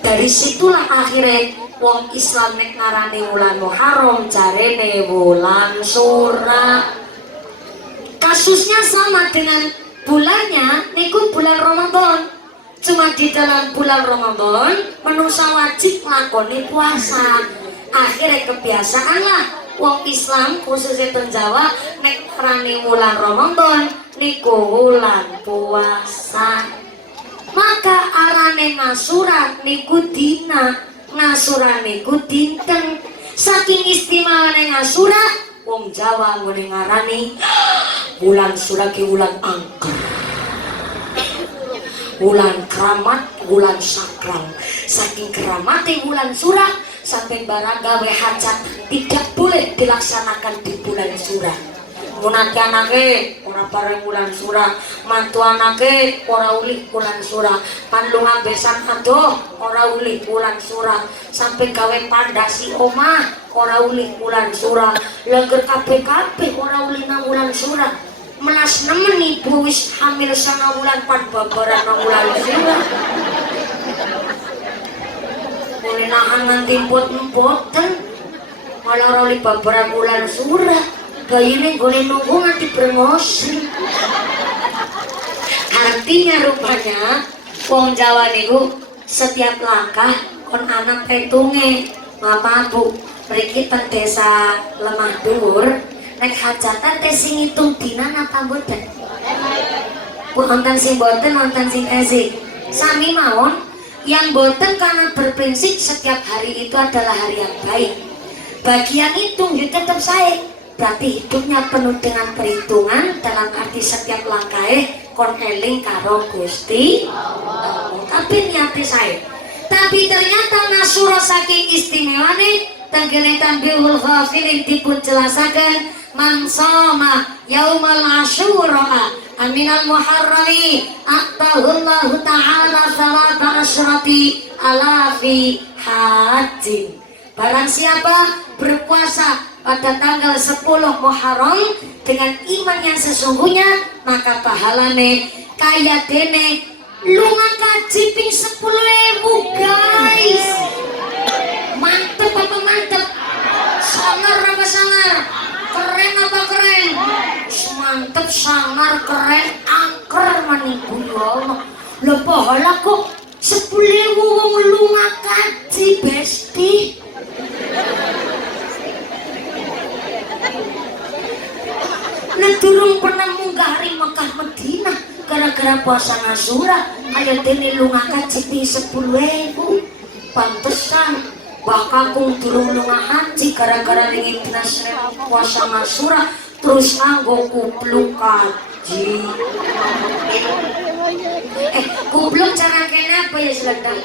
Dari situlah akhirnya wong Islam nek ngarani wulan Muharram jarene wulan surah. Kasusnya sama dengan bulannya niku bulan Ramadan. Cuma di dalam bulan Ramadan manusia wajib lakoni puasa. Akhirnya kebiasaan lah wong Islam khususnya teng Jawa nek rani wulan Ramadan niku wulan puasa. Maka arane ngasurat niku dina, ngasurat niku dinten. Saking istimewane ngasurat wong Jawa ngene ngarani wulan surah ki wulan angker. Wulan keramat, wulan sakral. Saking keramatnya wulan surah sampai barang gawe hajat tidak boleh dilaksanakan di bulan surah. Munati anake ora bareng bulan surah, mantu anake ora uli bulan surah, pandungan besan adoh ora uli bulan surah, sampai gawe pandasi omah ora uli bulan surah, leger kabeh ora uli nang bulan surah. melas nemen ibu wis hamil 9 bulan pan babaran 6 bulan sira. Mulai nahan nganti empot-empoten malah roli babaran bulan surah. Bayine golek nunggu nganti promosi. Artinya rupanya wong Jawa niku setiap langkah kon anak petunge. Mama Bu, mriki teng desa Lemah Dhuwur nek hajatan teh sing ngitung dina napa mboten? Bu wonten sing mboten, wonten sing esih. Sami mawon yang mboten karena berprinsip setiap hari itu adalah hari yang baik. Bagi yang hitung ya tetap saya. Berarti hidupnya penuh dengan perhitungan dalam arti setiap langkahnya kon eling karo Gusti Allah. Tapi niate saya. Tapi ternyata nasura saking istimewa nih tenggene Tanbihul Ghafilin dipun jelasaken mansama yaumal asyura aminal muharrami atahullahu ta'ala salata asyrati alafi hajin. Barang siapa berpuasa pada tanggal 10 Muharram dengan iman yang sesungguhnya, maka pahalane kaya dene lunga kaji ping 10.000 guys. Mantep apa mantep? Sangar apa sangar? Keren apa keren? Mantep, sangar, keren, angker maniku ya Allah. Lho pahala kok 10.000 wong lunga kaji besti. Nah durung pernah munggah hari Mekah Madinah gara-gara puasa Asyura ayo dene lunga kaji ping 10.000. Pantesan bakal kung durung lunga haji gara-gara ringin dinas puasa Asyura terus nganggo kupluk kaji. Kupluk cara kene apa ya selendang?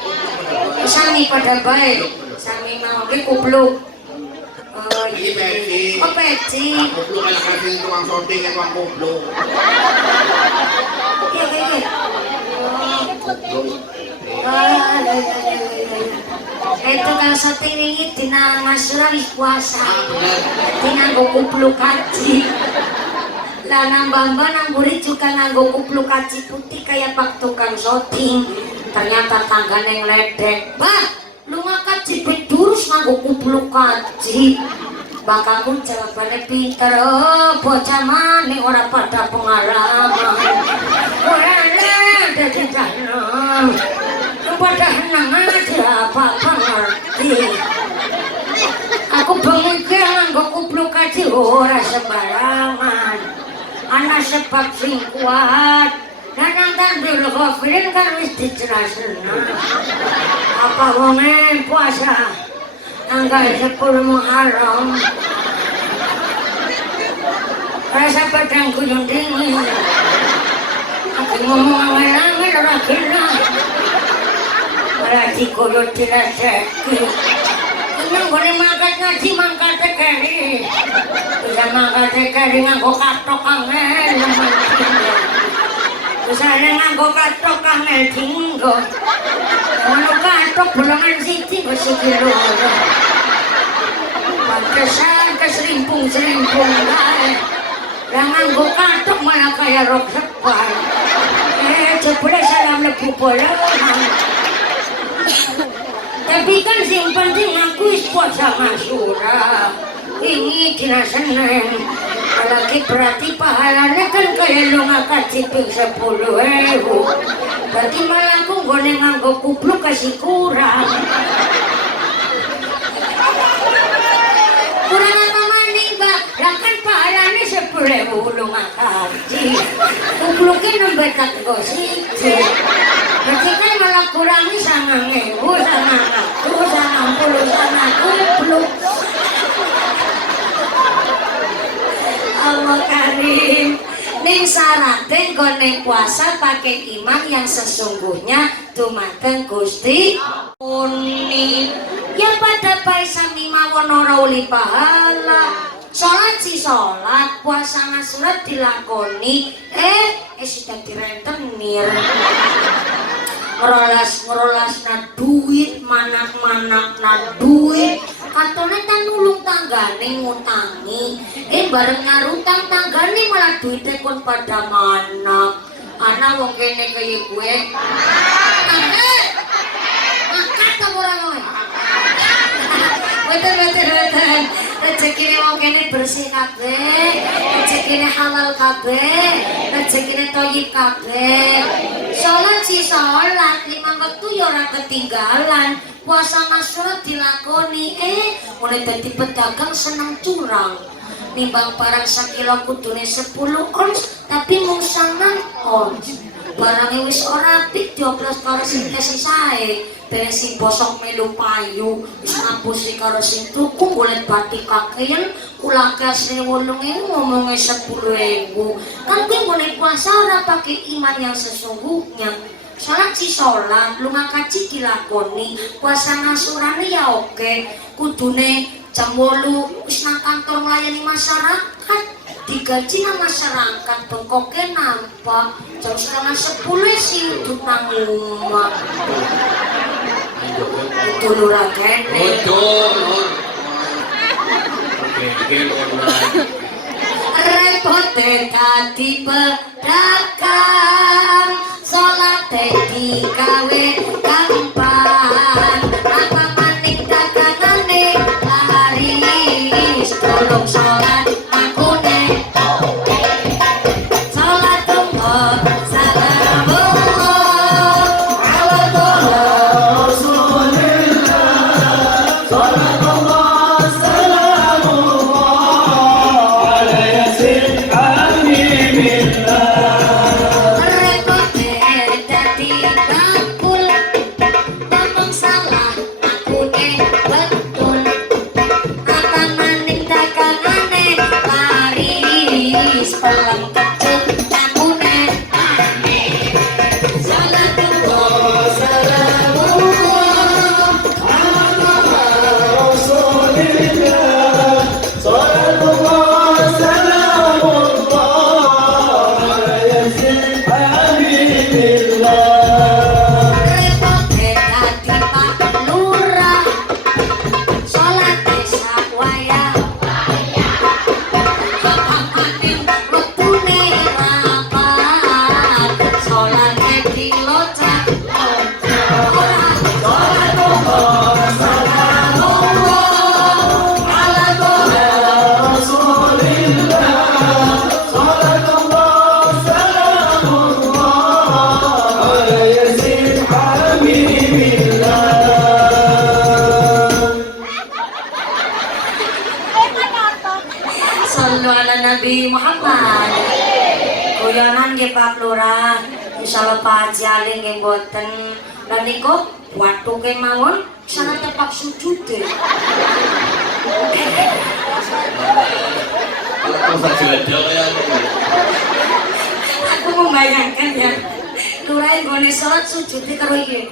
Sami pada baik, sami mau ke kupluk. Ini peci. Oh peci. Kupluk ala kasih tukang shooting yang tukang kupluk. Iya iya. Kupluk. Itu kalau syuting ini dina Asyura wis puasa. Dina nggo kupluk kaji. Lah nambah-nambah namburi juga nganggo kupluk kaji putih kayak pak tukang syuting. Ternyata tanggane ngledek. Bah, lunga kaji bedurus nganggo kupluk kaji. Bakaku jawabannya pinter, oh bocah maning ora pada pengalaman. Ora ada di dalam. Pada henang aja apa-apa ngerti. Aku pengikir nganggo kupluk kaji ora sembarangan. Ana sebab sing kuat. Nang Tanbihul Ghafilin kan wis dijelasen. Apa wonge puasa tanggal 10 Muharram. Rasa pedang gunung dingin. Aku ngomong angel-angel ora genah. Malah dikoyot diraseki. Nang gone mangkat ngaji mangkat keri. Bisa mangkat keri nganggo katok angel. Bisa nganggo katok angel dinggo. Ono katok bolongan siji kok sikil loro. Pantesan keserimpung-serimpung kae. Lah nganggo katok malah kaya rok separ. Jebule salah mlebu bolongan. Tapi kan sing penting aku wis puasa Asyura. Ini dina Senin. Apalagi berarti pahalanya kan kayak lunga kaji ping 10.000. Berarti malah aku nggone nganggo kupluk kasih kurang. Kurang apa maning, Mbak? Lah kan pahalanya 10.000 lunga kaji. Kupluknya nambah tak go siji. Berarti kan malah kurangi 9.000, 960 sana kupluk. Allah Karim. Ning syaratnya gone puasa pakai iman yang sesungguhnya dumateng Gusti Uni. Ya pada bae sami mawon ora uli pahala. Salat si salat, puasa Asyura dilakoni, sudah direntenir. Ngerolas na duit, manak-manak na duit, katone tan nulung tanggane ngutangi. Bareng ngarutang tanggane malah duite kon pada mana. Ana wong kene kaya gue. Angkat ta ora kowe. Betul. Rezekine wong kene bersih kabeh, rezekine halal kabeh, rezekine thayyib kabeh. Salat si salat, 5 wektu ya ora ketinggalan. Puasa Masyura dilakoni, mulai dadi pedagang seneng curang. Nimbang barang sakilo kudune 10 ons, tapi mung 9 ons. Barangnya wis ora apik dioplos karo sing sae. Beres sing bosok melu payu, wis ngapusi karo sing tuku golek batik kakean, kula kasne 8.000 ngomongnya 10.000. Kan kuwi ngene puasa ora pakai iman yang sesungguhnya. Salat si salat, lunga kaji dilakoni, puasa ngasurane ya oke. Kudune jam 8 wis nang kantor melayani masyarakat. Digaji nang masyarakat bengkoke nampak jam 9:30 sih duduk nang omah. Itu lurah kene. Betul. Repote dadi pedagang, salate digawe gampang. Apa maning dagangane laris, tolong salat akune. Salat tunggu salamullah ala Rasulillah. Salat tunggu salamullah ala yasin hamidillah. Repote dadi bakul, ngomong salah akune betul. Apa maning dagangane laris, pelem kecut akune. Salatullah salamullah ala Rasulillah. Salatullah salamullah ala yasin hamidillah. Repote dadi Pak Lurah, salate sakwaya. Kapan wektune rapat, salate dilocak. Salatullah salamullah ala Rasulillah. Salatullah salamullah ala yasin hamidillah. Sallu ala Nabi Muhammad. Guyonan nggih Pak Lurah, insyaallah Pak Haji Ali nggih mboten. Lah niku wathuke mawon sangat tepak sujude. Aku membayangkan ya, Lurah nggone salat sujude karo iki.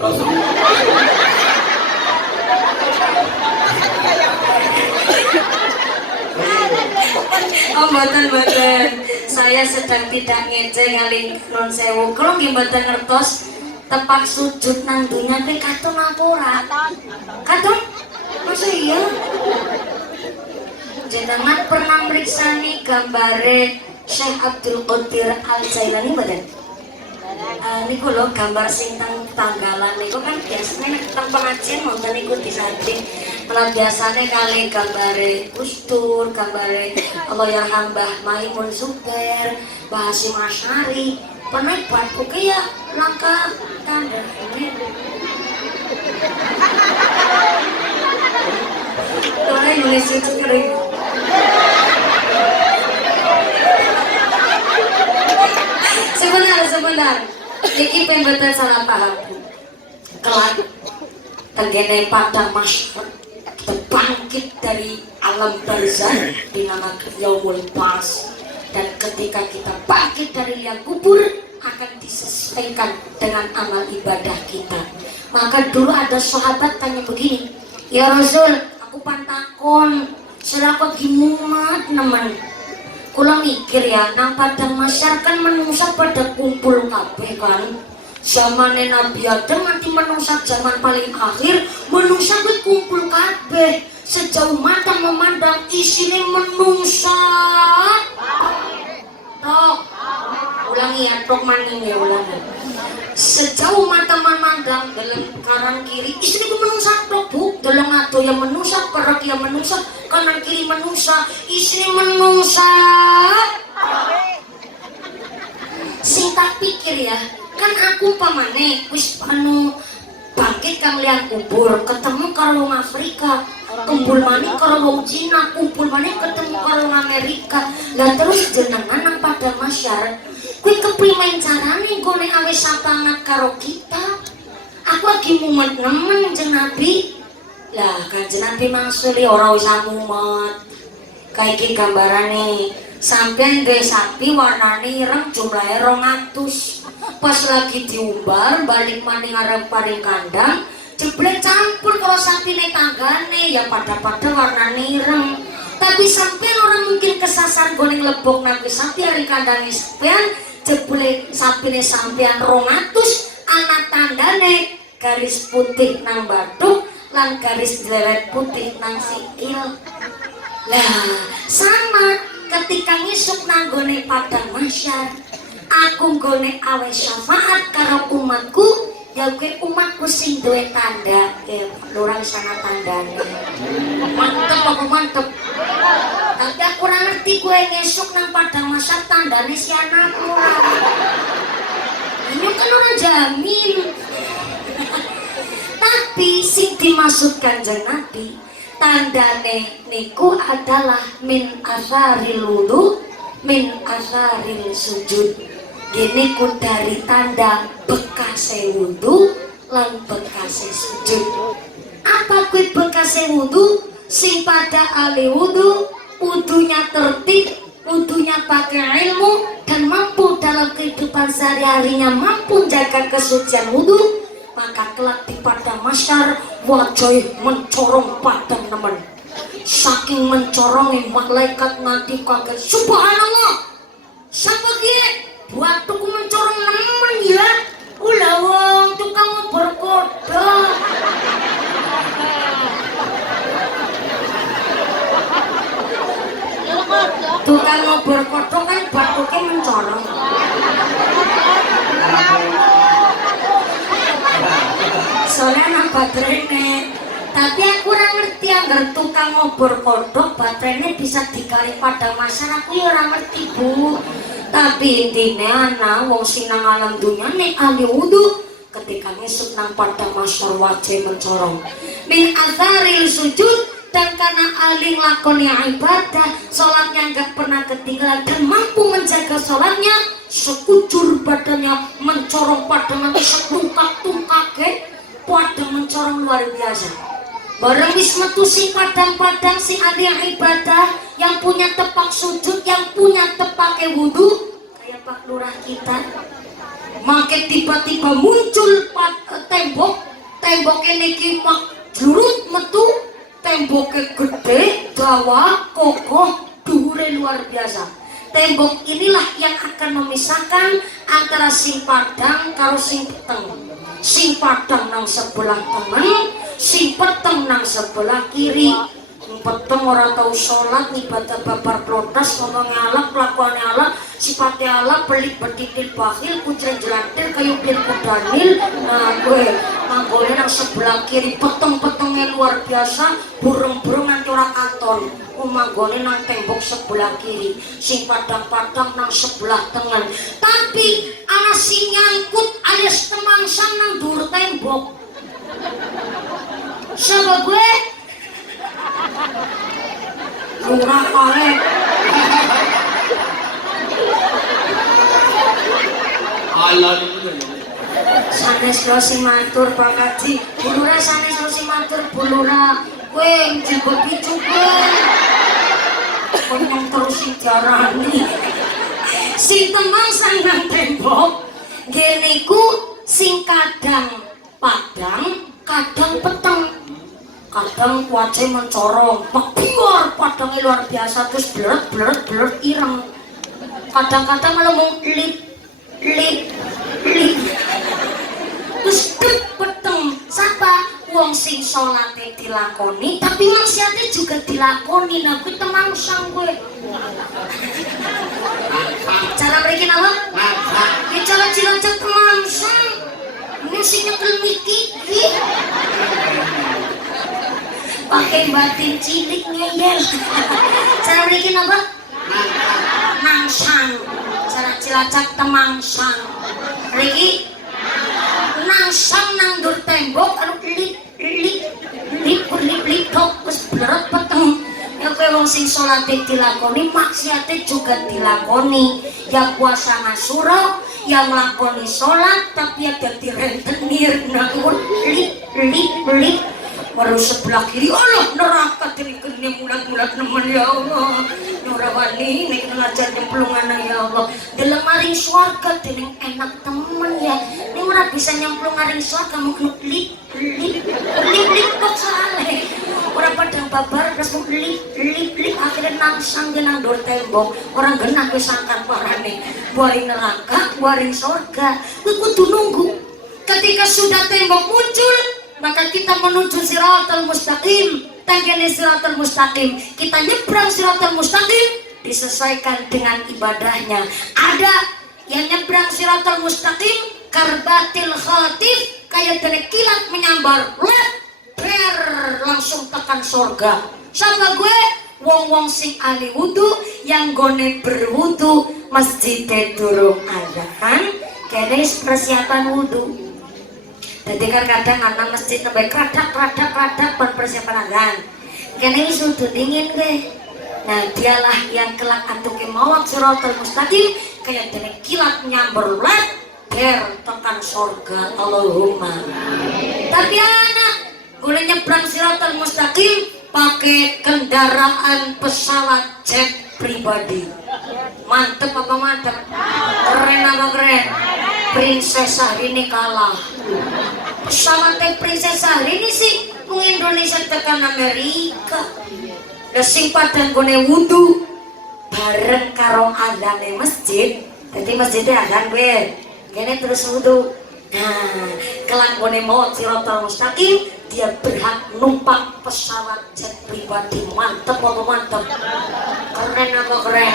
Oh mboten, saya sedang tidak ngece ngalih nun sewu. Kalau nggih mboten ngertos tepak sujud nang dunya pe katon apa ora? Katon? Masa iya? Jenengan pernah meriksani gambare Syekh Abdul Qadir Al-Jailani mboten? Niku lho gambar sing teng tanggalan niku kan biasanya teng pengajian wonten niku disamping. Kalau biasanya kali gambare Gus Dur, gambare Allahyarham Mbah Maimun Zubair, Mbah Hasyim Asy'ari, pernah buat buku ya langkah gambar ini. Orang nulis itu kering. Sebentar. Iki pembetul salah paham. Kelak tenggene padang masyhur kita bangkit dari alam barzah dinamakan yaumul ba'ts, dan ketika kita bangkit dari liang kubur akan disesuaikan dengan amal ibadah kita. Maka dulu ada sahabat tanya begini, ya Rasul, aku pantakon serakot gimumat nemen. Kula mikir ya, nang padang masyar kan menungsa pada kumpul kabeh kan. Zamane Nabi Adam nanti menungsa zaman paling akhir, menungsa kuwi kumpul kabeh. sejauh mata memandang isinya menungsa. Tok, ulangi ya, tok maning ya, ulangi. Sejauh mata memandang dalam kanan kiri istri ku menungsa tok bu, dalam ato yang menungsa, perak yang menungsa, kanan kiri menungsa, istri menungsa. Sing tak pikir ya, kan aku pamane wis anu bangkit kang liang kubur, ketemu karo wong Afrika, kumpul maning karo wong Cina, kumpul maning ketemu karo wong Amerika. Lah terus jenengan nang pada masyar, kuwi keprimen carane gone awis sapangat karo kita. Aku lagi mumet nemen jeung Nabi. Lah Kanjeng Nabi mangsuli ora usah mumet. Kayak iki gambarane, sampeyan duwe sapi warnane ireng jumlahe 200. Pas lagi diumbar balik maning arep paring kandang, jeblek campur karo sapine tanggane ya pada warnane ireng. Tapi sampeyan orang mungkin kesasar goning lebok nang sapi hari kandang sampeyan, jeblek sapine sampeyan 200, anak tandane garis putih nang bathuk lan garis jeleret putih nang sikil. Lah sama ketika ngisuk nang gone padang mahsyar, aku gone awe syafaat karo umatku, ya kuwi umatku sing duwe tanda ya lurang sana tandane. Mantep aku mantep. Tapi aku ora ngerti kowe ngisuk nang padang mahsyar tandane si anakku. Ini kan orang jamin. Tapi sing dimaksudkan Kanjeng Nabi, tandane niku adalah min asaril wudu, min asaril sujud. Gini ku dari tanda bekase wudu lan bekase sujud. Apa kuwi bekase wudu? Sing pada ahli wudu, wudunya tertib, wudunya pakai ilmu dan mampu dalam kehidupan sehari-harinya mampu jaga kesucian wudu, maka kelak di padang mahsyar wajah mencorong padang nemen. Saking mencorongi malaikat nanti kaget, subhanallah. Siapa dia? Buat tuku mencorong nemen ya. Ulah wong tukang berkodok. Tukang ngobor kodok kan batuknya mencorong. Soalnya anak baterainya. Tapi aku kurang ngerti anggar tukang ngobor kodok baterainya bisa dikali pada masa. Aku ya orang ngerti bu. Tapi intinya anak wong sinang alam dunia nih ahli wudu ketika ngisuk nang pada masyar wajah mencorong. Min azharil sujud, dan karena ahli nglakoni ibadah, sholatnya nggak pernah ketinggalan dan mampu menjaga sholatnya, sekujur badannya mencorong padang nanti setungkak-tungkake, padang mencorong luar biasa. Bareng wis metu sing padang-padang sing ahli ibadah, yang punya tepak sujud, yang punya tepake wudu, kayak Pak Lurah kita. Makin tiba-tiba muncul tembok ini mak jurut metu. Temboknya gede, dawa, kokoh, dhuwure luar biasa. Tembok inilah yang akan memisahkan antara sing padang karo sing peteng. Sing padang nang sebelah temen, sing peteng nang sebelah kiri. Peteng ora tau sholat, ibadah babar protes, ngomongnya Allah, kelakuannya Allah, sifatnya Allah, pelit betitil bakhil, kucing jelantir, kayu bir kudanil. Nah gue manggolnya nang sebelah kiri, peteng-petengnya luar biasa, burung-burung nanti ora katon. Manggolnya nang tembok sebelah kiri, sing padang-padang nang sebelah tengen. Tapi anak sing nyangkut alias temangsang nang dur tembok. Siapa gue? Lurah kale. Alon. Sanes sing matur Pak Kaji. Bulura sanes sing matur bulura. Kowe njebot picu kowe. Kono terus dijarani. Sing temangsang nang tembok, ngene iku sing kadang padang, kadang peteng. Kadang wajah mencorong, pekior padangnya luar biasa, terus bleret ireng. Kadang-kadang malah mau lip. Terus peteng, siapa? wong sing salate dilakoni tapi maksiate juga dilakoni. Nah kuwi temangsang gue. Cara mriki napa? Ya cara Cilacap temangsang. Ini sing nyekel miki. Pakai batin cilik ngeyel. Cara mriki napa? Nangsang. Cara Cilacap temangsang. Mriki nangsang nang dur tembok anu lip tok wis bleret peteng. Ya kowe wong sing salate dilakoni maksiate juga dilakoni. Ya puasa ngasura, ya nglakoni salat tapi ya dadi rentenir nang lip baru sebelah kiri Allah neraka dirikene mulat-mulat nemen ya Allah. Ora wani nek ngajar nyemplungan ya Allah. Dalam maring swarga dening enak temen ya. Ini ora bisa nyemplung maring swarga mung lip kok saleh. Ora padang babar terus mung lip akhirnya nangsang nang dur tembok. Orang genah wis sangkan parane. Buaring neraka, buaring surga. Kuwi kudu nunggu. Ketika sudah tembok muncul, maka kita menuju Siratal Mustaqim. Tanggane Siratal Mustaqim, kita nyebrang Siratal Mustaqim disesuaikan dengan ibadahnya. Ada yang nyebrang Siratal Mustaqim karbatil khatif, kayak dari kilat menyambar, ber langsung tekan surga. Sama gue wong-wong sing ahli wudu yang gone berwudu masjidnya durung adzan, kene persiapan wudu. Jadi kan kadang anak masjid sampai kradak persiapan azan. Kene wis wudu dingin gue. Nah dialah yang kelak atuke mawat Siratal Mustaqim kayak dene kilat nyamber ber tekan surga. Allahumma. Tapi anak boleh nyebrang Siratal Mustaqim pakai kendaraan pesawat jet pribadi. Mantep apa mantep? Keren apa keren? Princess Syahrini kalah. Pesawatnya Princess Syahrini sih mung Indonesia tekan Amerika. Lah sing padang gone wudu bareng karo adzane masjid. Dadi masjidnya adzan gue. Kene terus wudu. Nah, kelak gone mau Siratal Mustaqim, dia berhak numpak pesawat jet pribadi. Mantep apa mantep? Keren apa keren?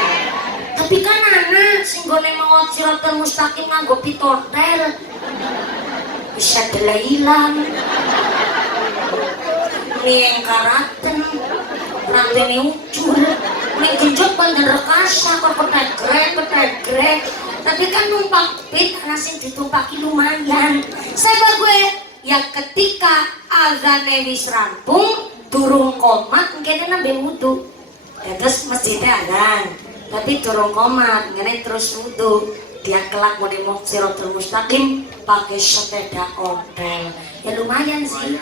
Tapi kan anak sing gone mau Siratal Mustaqim nganggo pitotel. Bisa delailan. Ning karaten rantene ucul. Ning genjot bandar rekasa kok petegrek. Tapi kan numpak pit ana sing ditumpaki lumayan. Saya gue ya ketika azane wis rampung durung komat kene nembe wudu. Ya terus masjidnya azan. Tapi durung komat, ngene terus wudu. Dia kelak mau di Siratal Mustaqim pakai sepeda ontel. Ya lumayan sih.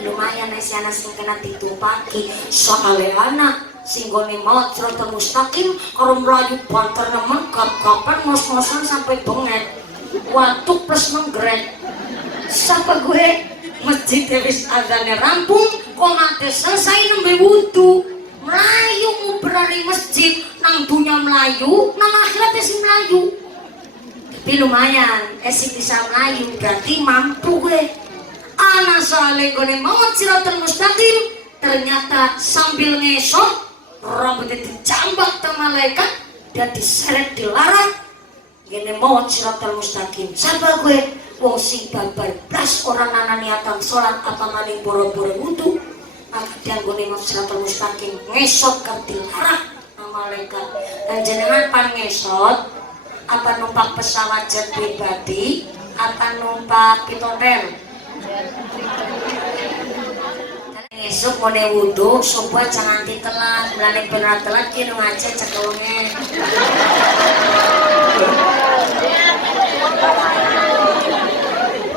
Lumayan nek ana sing kena ditumpaki. Soale anak sing gone maut Siratal Mustaqim karo mlayu banter nemen kapan mos-mosan sampai benget. Watuk plus menggrek. Sapa gue masjid wis azane rampung, komate selesai nembe wudu. Melayu ngubrari masjid nang dunya melayu, nang akhirat sing melayu. Tapi lumayan, esik bisa melayu, berarti mampu gue. Anak soalnya gue maut Siratal Mustaqim, ternyata sambil ngesot, rambutnya dijambak ke malaikat, dan diseret dilarang. Gini maut Siratal Mustaqim. Siapa gue? Wong sing babar blas orang nana niatan sholat apa maling boro-boro wudu. Maka dia gue maut Siratal Mustaqim, ngesot ke dilarang malaikat. Dan jenengan pan ngesot, apa numpak pesawat jet pribadi, apa numpak pitotel? Esok mau wudu, subuh jangan ditelat, belane bener telat kira ngaca cekelnya.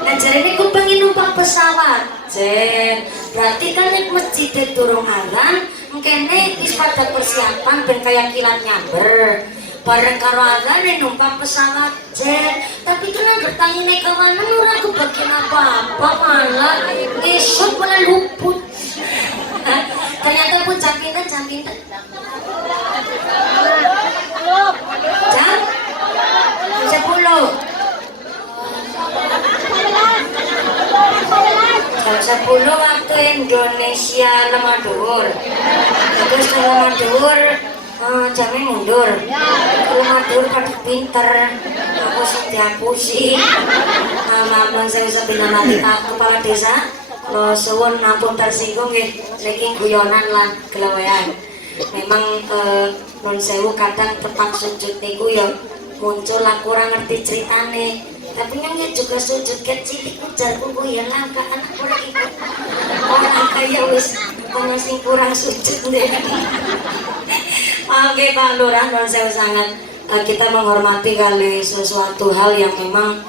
Nah jadi ini aku pengen numpak pesawat jet, berarti kan nek masjid durung azan, mungkin wis pada persiapan ben kayak kilat nyamber. Bareng karo azane numpak pesawat jet, tapi kan bertanya nek kawanan ora kebagian apa-apa malah esok malah luput. Ternyata pun jam pinten. Jam Indonesia lemah dhuwur. Terus lemah dhuwur jamnya mundur. Lemah dhuwur pada pinter. Aku sing diapusi. Maaf saya sepina nanti kepala desa. Kalau suwun ampun tersinggung nggih, niki guyonan lan gelawean. Memang non sewu kadang tepang sujud niku ya muncul lah kurang ngerti ceritane. Tapi nyanyi juga sujud kecil ujar kuku ya langka anak kurang ikut orang kaya wis masih kurang sujud deh. Oke Pak Lurah, non sewu sangat kita menghormati kali sesuatu hal yang memang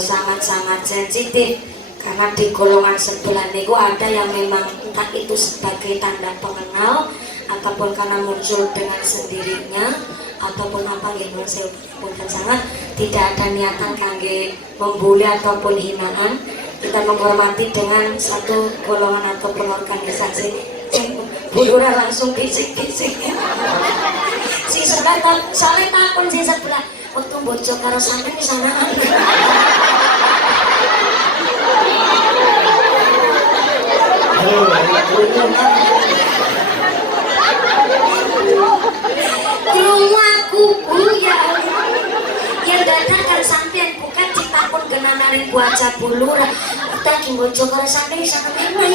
sangat-sangat sensitif. Karena di golongan sebelah niku ada yang memang entah itu sebagai tanda pengenal ataupun karena muncul dengan sendirinya ataupun apa gitu. Saya bukan sangat tidak ada niatan kangge membuli ataupun hinaan. Kita menghormati dengan satu golongan ataupun organisasi. Bulura langsung bisik-bisik. Si sebelah soalnya takun si sebelah waktu bocor karo sampe di sana. Rumahku ya yang datang kan sampean bukan ditakun genanarin buaca bulura kita kimbojo kalau sampean sana memang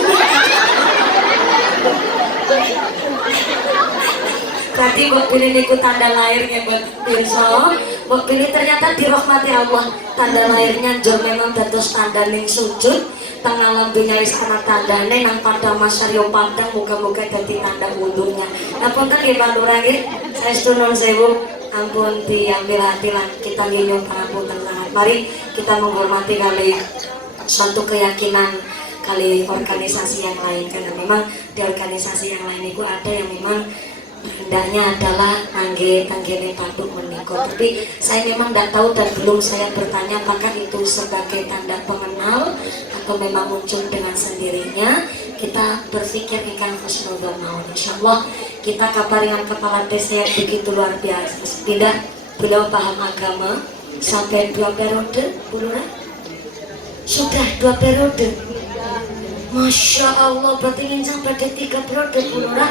berarti Mbak Bini niku tanda lahirnya buat pirsa. Mbak Bini ternyata dirahmati Allah, tanda lahirnya jor memang dados tanda ning sujud tengah dunia istana tandane nang pada masyarakat Padang muga-muga dadi tanda wudhunya. Nah punten nggih Pak Lurah nggih, saestu nuwun sewu ampun diambil hati lan kita nginyo pangapunten sangat. Mari kita menghormati kali suatu keyakinan kali organisasi yang lain, karena memang di organisasi yang lain itu ada yang memang hendaknya adalah tanggene paduk menikah. Tapi saya memang tidak tahu dan belum saya bertanya apakah itu sebagai tanda pengenal atau memang muncul dengan sendirinya. Kita berpikir ikan khusnudon mawon. Insyaallah kita kabaringan kepala desa yang begitu luar biasa. Pindah beliau paham agama sampai 2 periode, Bulura? Sudah 2 periode. Masya Allah, berarti ingin sampai 3 periode Bulura.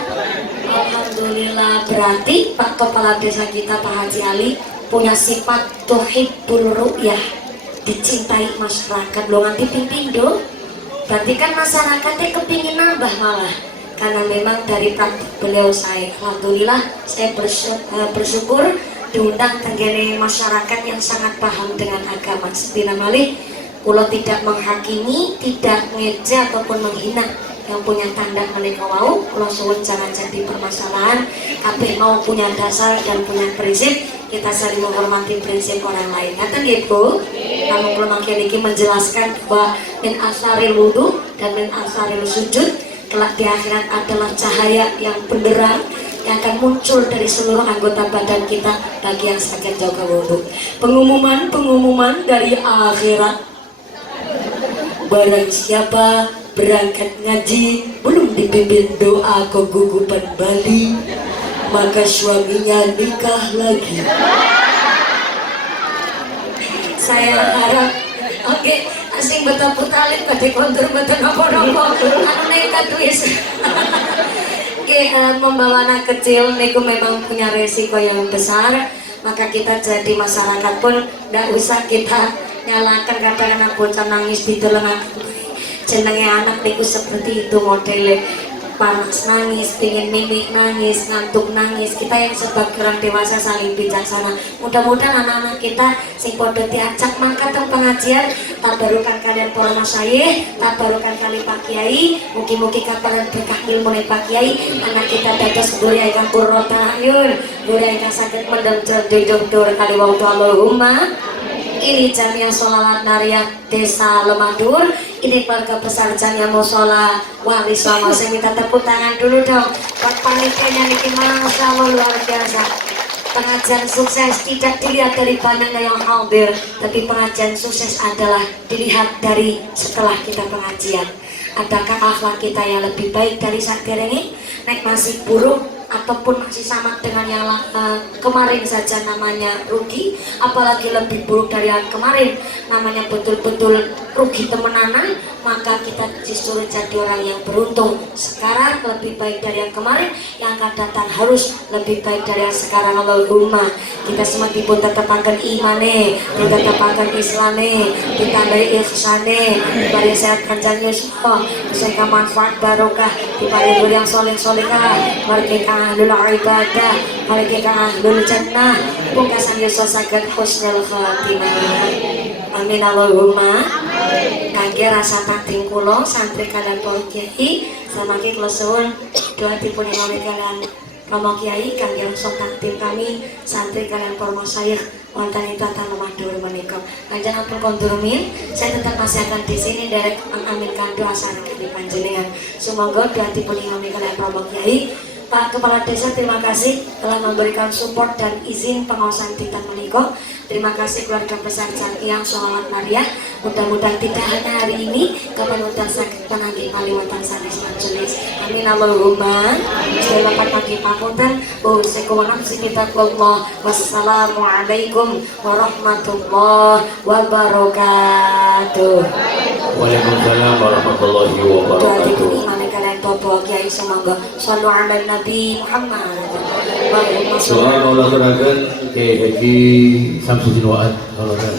Alhamdulillah, berarti Pak Kepala Desa kita Pak Haji Ali punya sifat tuhibbul ru'yah, dicintai masyarakat. Lo nganti pindo, berarti kan masyarakatnya kepingin nambah malah. Karena memang dari praktik beliau saya, alhamdulillah saya bersyukur diundang tenggene masyarakat yang sangat paham dengan agama. Sebina malih kulo tidak menghakimi, tidak ngeja ataupun menghina yang punya tanda menika wau. Kulo suwun jangan jadi permasalahan. Kabeh mau punya dasar dan punya prinsip, kita saling menghormati prinsip orang lain. Ngaten nggih Bu? Namun kulo mangke niki menjelaskan bahwa min asaril wudu dan min asaril sujud kelak di akhirat adalah cahaya yang benderang yang akan muncul dari seluruh anggota badan kita bagi yang sakit jaga wudhu. Pengumuman dari akhirat. Barang siapa berangkat ngaji belum dipimpin doa kegugupan Bali, maka suaminya nikah lagi. Saya harap oke, asing betul putalit pada kontur betul nopo-nopo anu nekat wis. Oke, membawa anak kecil niku memang punya resiko yang besar, maka kita jadi masyarakat pun tidak usah kita nyalakan kadang anak bocah nangis di telenga jenenge anak niku seperti itu modelnya, panas nangis, pingin mimik nangis, ngantuk nangis. Kita yang sebagai orang dewasa saling bijaksana. Mudah-mudahan anak-anak kita sing podo diajak mangkat teng pengajian, tabarukan kalian para masyayikh, tabarukan kali Pak Kiai, mugi-mugi kaparan berkah ilmu Pak Kiai, anak kita dados burya ingkang qurrata ayun, burya ingkang saged mendem dur kali wau Allahumma. Ini Jamiah Sholawat Nariyah Desa Lemah Dhuwur. Ini keluarga besar Jamiah Mushola Wali Songo. Saya minta tepuk tangan dulu dong buat panitianya niki, masya Allah luar biasa. Pengajian sukses tidak dilihat dari banyaknya yang hadir, tapi pengajian sukses adalah dilihat dari setelah kita pengajian. Adakah akhlak kita yang lebih baik dari saat ini? Nek masih buruk ataupun masih sama dengan yang kemarin saja namanya rugi, apalagi lebih buruk dari yang kemarin namanya betul-betul rugi temenanan, maka kita justru jadi orang yang beruntung. Sekarang lebih baik dari yang kemarin, yang akan datang harus lebih baik dari yang sekarang. Allahumma kita semua dipun tetapkan imane, kita tetapkan islame, ditandai ihsane, diberi sehat panjang yusra, kesehatan manfaat barokah, diberi umur yang soleh-solehah, mari kita ahlul ibadah, mari kita ahlul jannah, pungkasan yusra saged husnul khatimah. Amin Allahumma. Kangge rasa takdim kula santri kalian para kiai samangke kula suwun doa dipun ingkang kalian Romo Kiai kangge rasa takdim kami santri kalian para masyayikh wonten ing tata lemah dhuwur menika. Kanjeng ampun kondurumin, saya tetap masih akan di sini derek mengaminkan doa sareng panjenengan. Semoga doa dipun ingkang kalian Romo Kiai. Pak Kepala Desa, terima kasih telah memberikan support dan izin pengawasan Titan menika. Terima kasih keluarga besar Cangkiang Sholawat Maria. Mudah-mudahan tidak hanya hari ini, kapan udah sakit penagih Kalimantan sanes majelis. Amin Allahumma. Selamat pagi pakunten. Wassalamualaikum warahmatullahi wabarakatuh. Waalaikumsalam warahmatullahi wabarakatuh. Bapak Kiai semoga shollu ala Nabi Muhammad. Soal olahraga Kiai Haji Samsudin Wa'ad olahraga